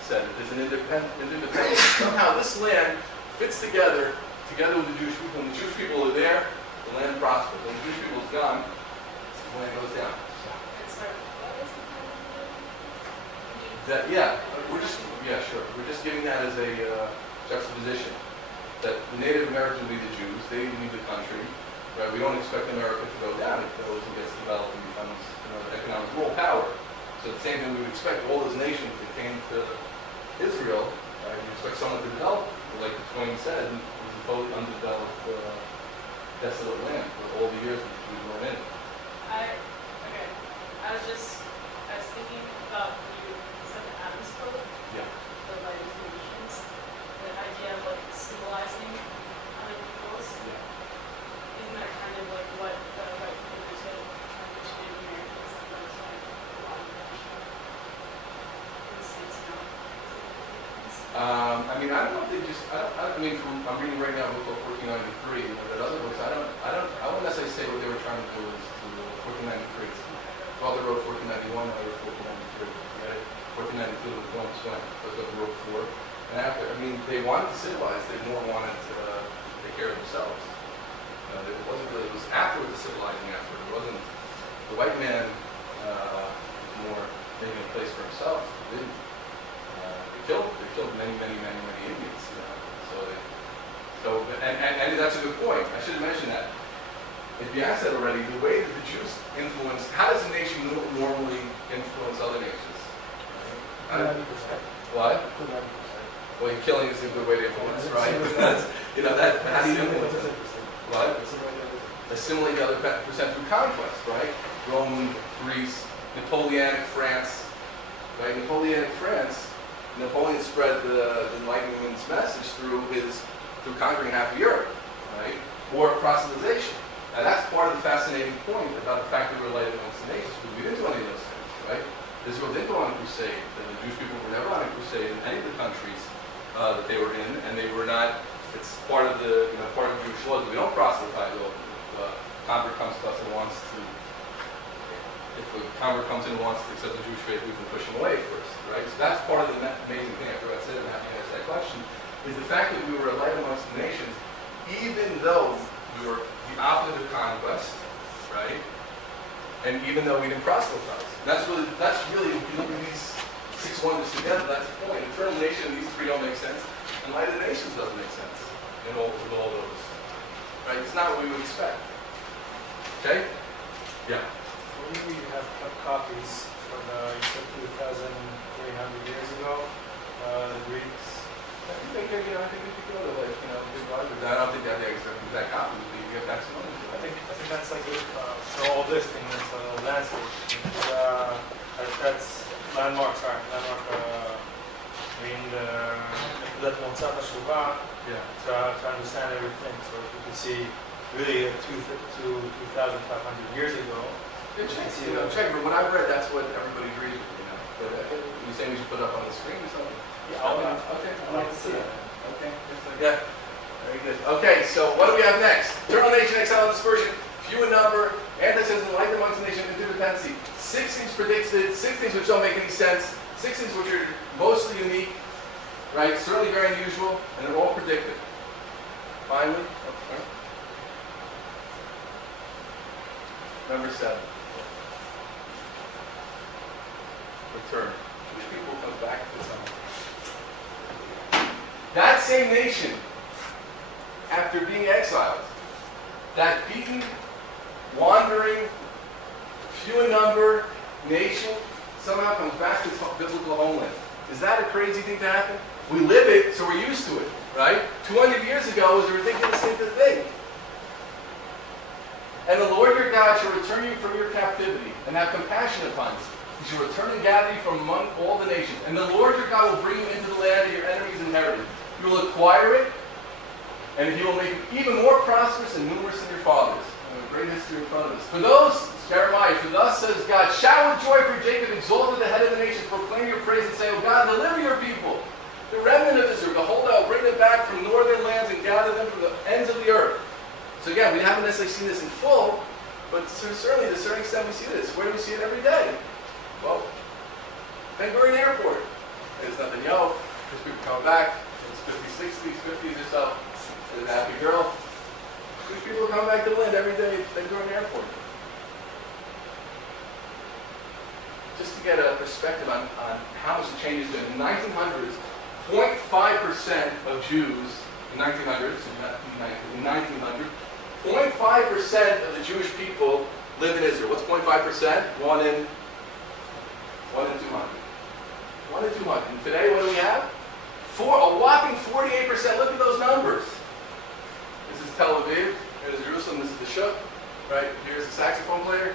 said. It is an independent. Somehow this land fits together with the Jewish people. When the Jewish people are there, the land prospers. When the Jewish people is gone, the land goes down. Sure. We're just giving that as a juxtaposition. That the Native Americans will be the Jews, they leave the country. Right? We don't expect America to go down. It goes and gets developed and becomes an economic world power. So the same thing we would expect all those nations that came to Israel, right? We expect someone to develop, like the Twain said, it was a totally undeveloped, desolate land for all the years that we were in. I was thinking about you said the Adams Code, Yeah. the light of the nations, the idea of like civilizing other peoples. Yeah. Isn't that kind of like what the white people did to Native Americans? That was like a lot of pressure in the States now. I mean, I don't know if they just. I'm reading right now a book called 1493. But other books, I wouldn't necessarily to say what they were trying to do is to 1493. Well, they wrote 1491, now they wrote 1493. Right? 1492 was going swing. That's what they wrote for. And after, I mean, they wanted to civilize. They more wanted to take care of themselves. It wasn't really. It was afterwards the civilizing effort. It wasn't the white man more making a place for himself. They didn't. They killed many Indians. And that's a good point. I should have mentioned that. If you asked that already, the way that the Jews influenced, how does a nation normally influence other nations? Right? 90%. What? 90%. Well, killing is a good way to influence, right? That's, how do you influence it? What? Assimilate the other percent through conquest, right? Rome, Greece, Napoleonic France, right? Napoleonic France, Napoleon spread the Enlightenment's message through conquering half of Europe, right? Or proselytization. And that's part of the fascinating point about the fact that we're related amongst the nations, because we didn't do any of those things, right? Israel didn't go on a crusade. The Jewish people were never on a crusade in any of the countries that they were in, and they were not. It's part of the Jewish laws. We don't proselytize. If a convert comes to us and wants to, if a convert comes in and wants to accept the Jewish faith, we can push him away first, right? So that's part of the amazing thing after I said it and having asked that question is the fact that we were a light amongst the nations, even though we were the opposite of conquest, right? And even though we didn't proselytize. That's really, if you look at these 6 wonders together, that's the point. Eternal nation, these 3 don't make sense. And light of the nations doesn't make sense with all those. Right? It's not what we would expect. Okay? Yeah. When you have copies from you said 2,300 years ago, the Greeks. I think we could go to big libraries. I don't think they have the exact copies, but you get that some I think that's like for all this thing, that's a landscape. That's landmarks are landmark. I mean, that Mozart Shuba to understand everything. So you can see really 2,500 years ago. Check. From what I've read, that's what everybody's reading. But you saying we should put it up on the screen or something? Yeah, okay. I'd like to see it. Okay. Yeah. Very good. Okay, so what do we have next? Eternal nation, exile, and dispersion. Few in number, anti-Semitism, light amongst the nation, interdependency. 6 things predicted, 6 things which don't make any sense, 6 things which are mostly unique, right? Certainly very unusual, and they're all predicted. Finally, number 7. Return. Jewish people come back to something. That same nation, after being exiled, that beaten, wandering, few in number nation, somehow comes back to its biblical homeland. Is that a crazy thing to happen? We live it, so we're used to it, right? 200 years ago, it was a ridiculous thing to think. And the Lord your God shall return you from your captivity and have compassion upon you. He shall return and gather you from among all the nations. And the Lord your God will bring you into the land of your enemies inherited. You will acquire it, and he will make you even more prosperous and numerous than your fathers. And a great history in front of us. For those, Jeremiah, for thus says God, shout with joy for Jacob, exalt at the head of the nations, proclaim your praise and say, O God, deliver your people, the remnant of Israel, the holdout, bring them back from northern lands and gather them from the ends of the earth. So again, we haven't necessarily seen this in full, but certainly to a certain extent we see this. Where do we see it every day? Well, Ben Gurion Airport. There's nothing, there's people coming back. It's 50s, 60s, 50s or so. There's a happy girl. These people come back to the land every day at Ben Gurion Airport. Just to get a perspective on how much the change has been. In the 1900s, 0.5% of Jews, in 1900, 0.5% of the Jewish people live in Israel. What's 0.5%? 1 in 200. 1 in 200. And today, what do we have? A whopping 48%. Look at those numbers. This is Tel Aviv. Here's Jerusalem. This is the Shuk. Right? Here's the saxophone player.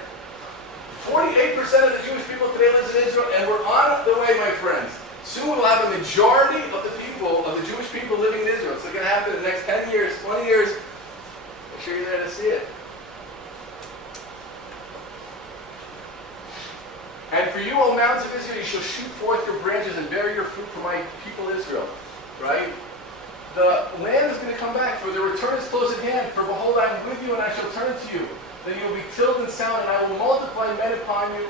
48% of the Jewish people today lives in Israel, and we're on the way, my friends. Soon we'll have a majority of the people, of the Jewish people living in Israel. It's going to happen in the next 10 years, 20 years. Make sure you're there to see it. And for you, O mountains of Israel, you shall shoot forth your branches and bear your fruit for my people Israel. Right? The land is going to come back, for the return is close at hand. For behold, I am with you, and I shall turn to you. then you will be tilled and sound, and I will multiply men upon you,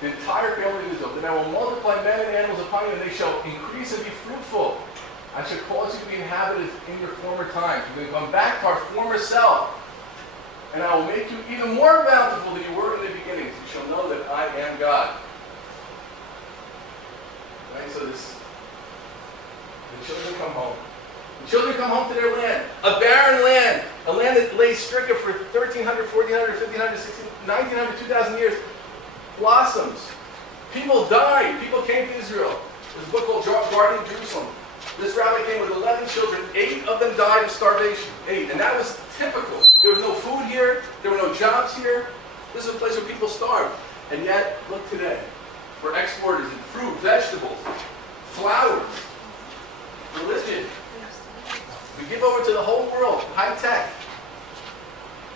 the entire family of Israel. Then I will multiply men and animals upon you, and they shall increase and be fruitful. I shall cause you to be inhabited in your former times. You're going to come back to our former self. And I will make you even more bountiful than you were in the beginning. You shall know that I am God. Right? So the children come home. The children come home to their land. A barren land. A land that lay stricken for 1,300, 1,400, 1,500, 1,900, 2,000 years. Blossoms. People died. People came to Israel. There's a book called Guarding Jerusalem. This rabbi came with 11 children. 8 of them died of starvation. 8. And that was typical. There was no food here. There were no jobs here. This is a place where people starved. And yet, look today. We're exporters in fruit, vegetables, flowers, religion. We give over to the whole world, high tech.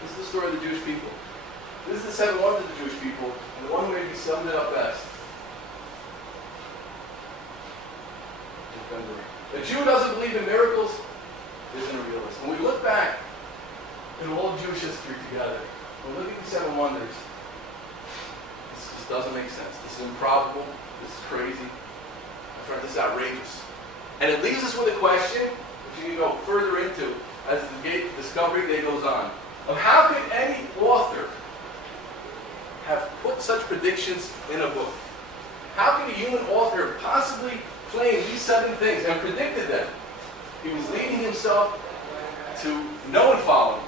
This is the story of the Jewish people. This is the 7 wonders of the Jewish people, and the one who maybe summed it up best. A Jew who doesn't believe in miracles isn't a realist. When we look back at all of Jewish history together, when we look at the 7 wonders, this just doesn't make sense. This is improbable. This is crazy. My friend, this is outrageous. And it leaves us with a question, which you can go further into as the discovery day goes on, of how could any author have put such predictions in a book? How could a human author possibly claim these 7 things and predicted them? He was leading himself to know and follow.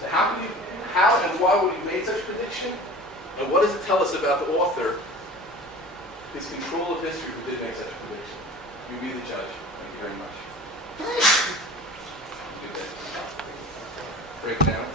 So how and why would he make such prediction? And what does it tell us about the author, his control of history, who did make such a prediction? You be the judge. Thank you very much. Good day. Break down.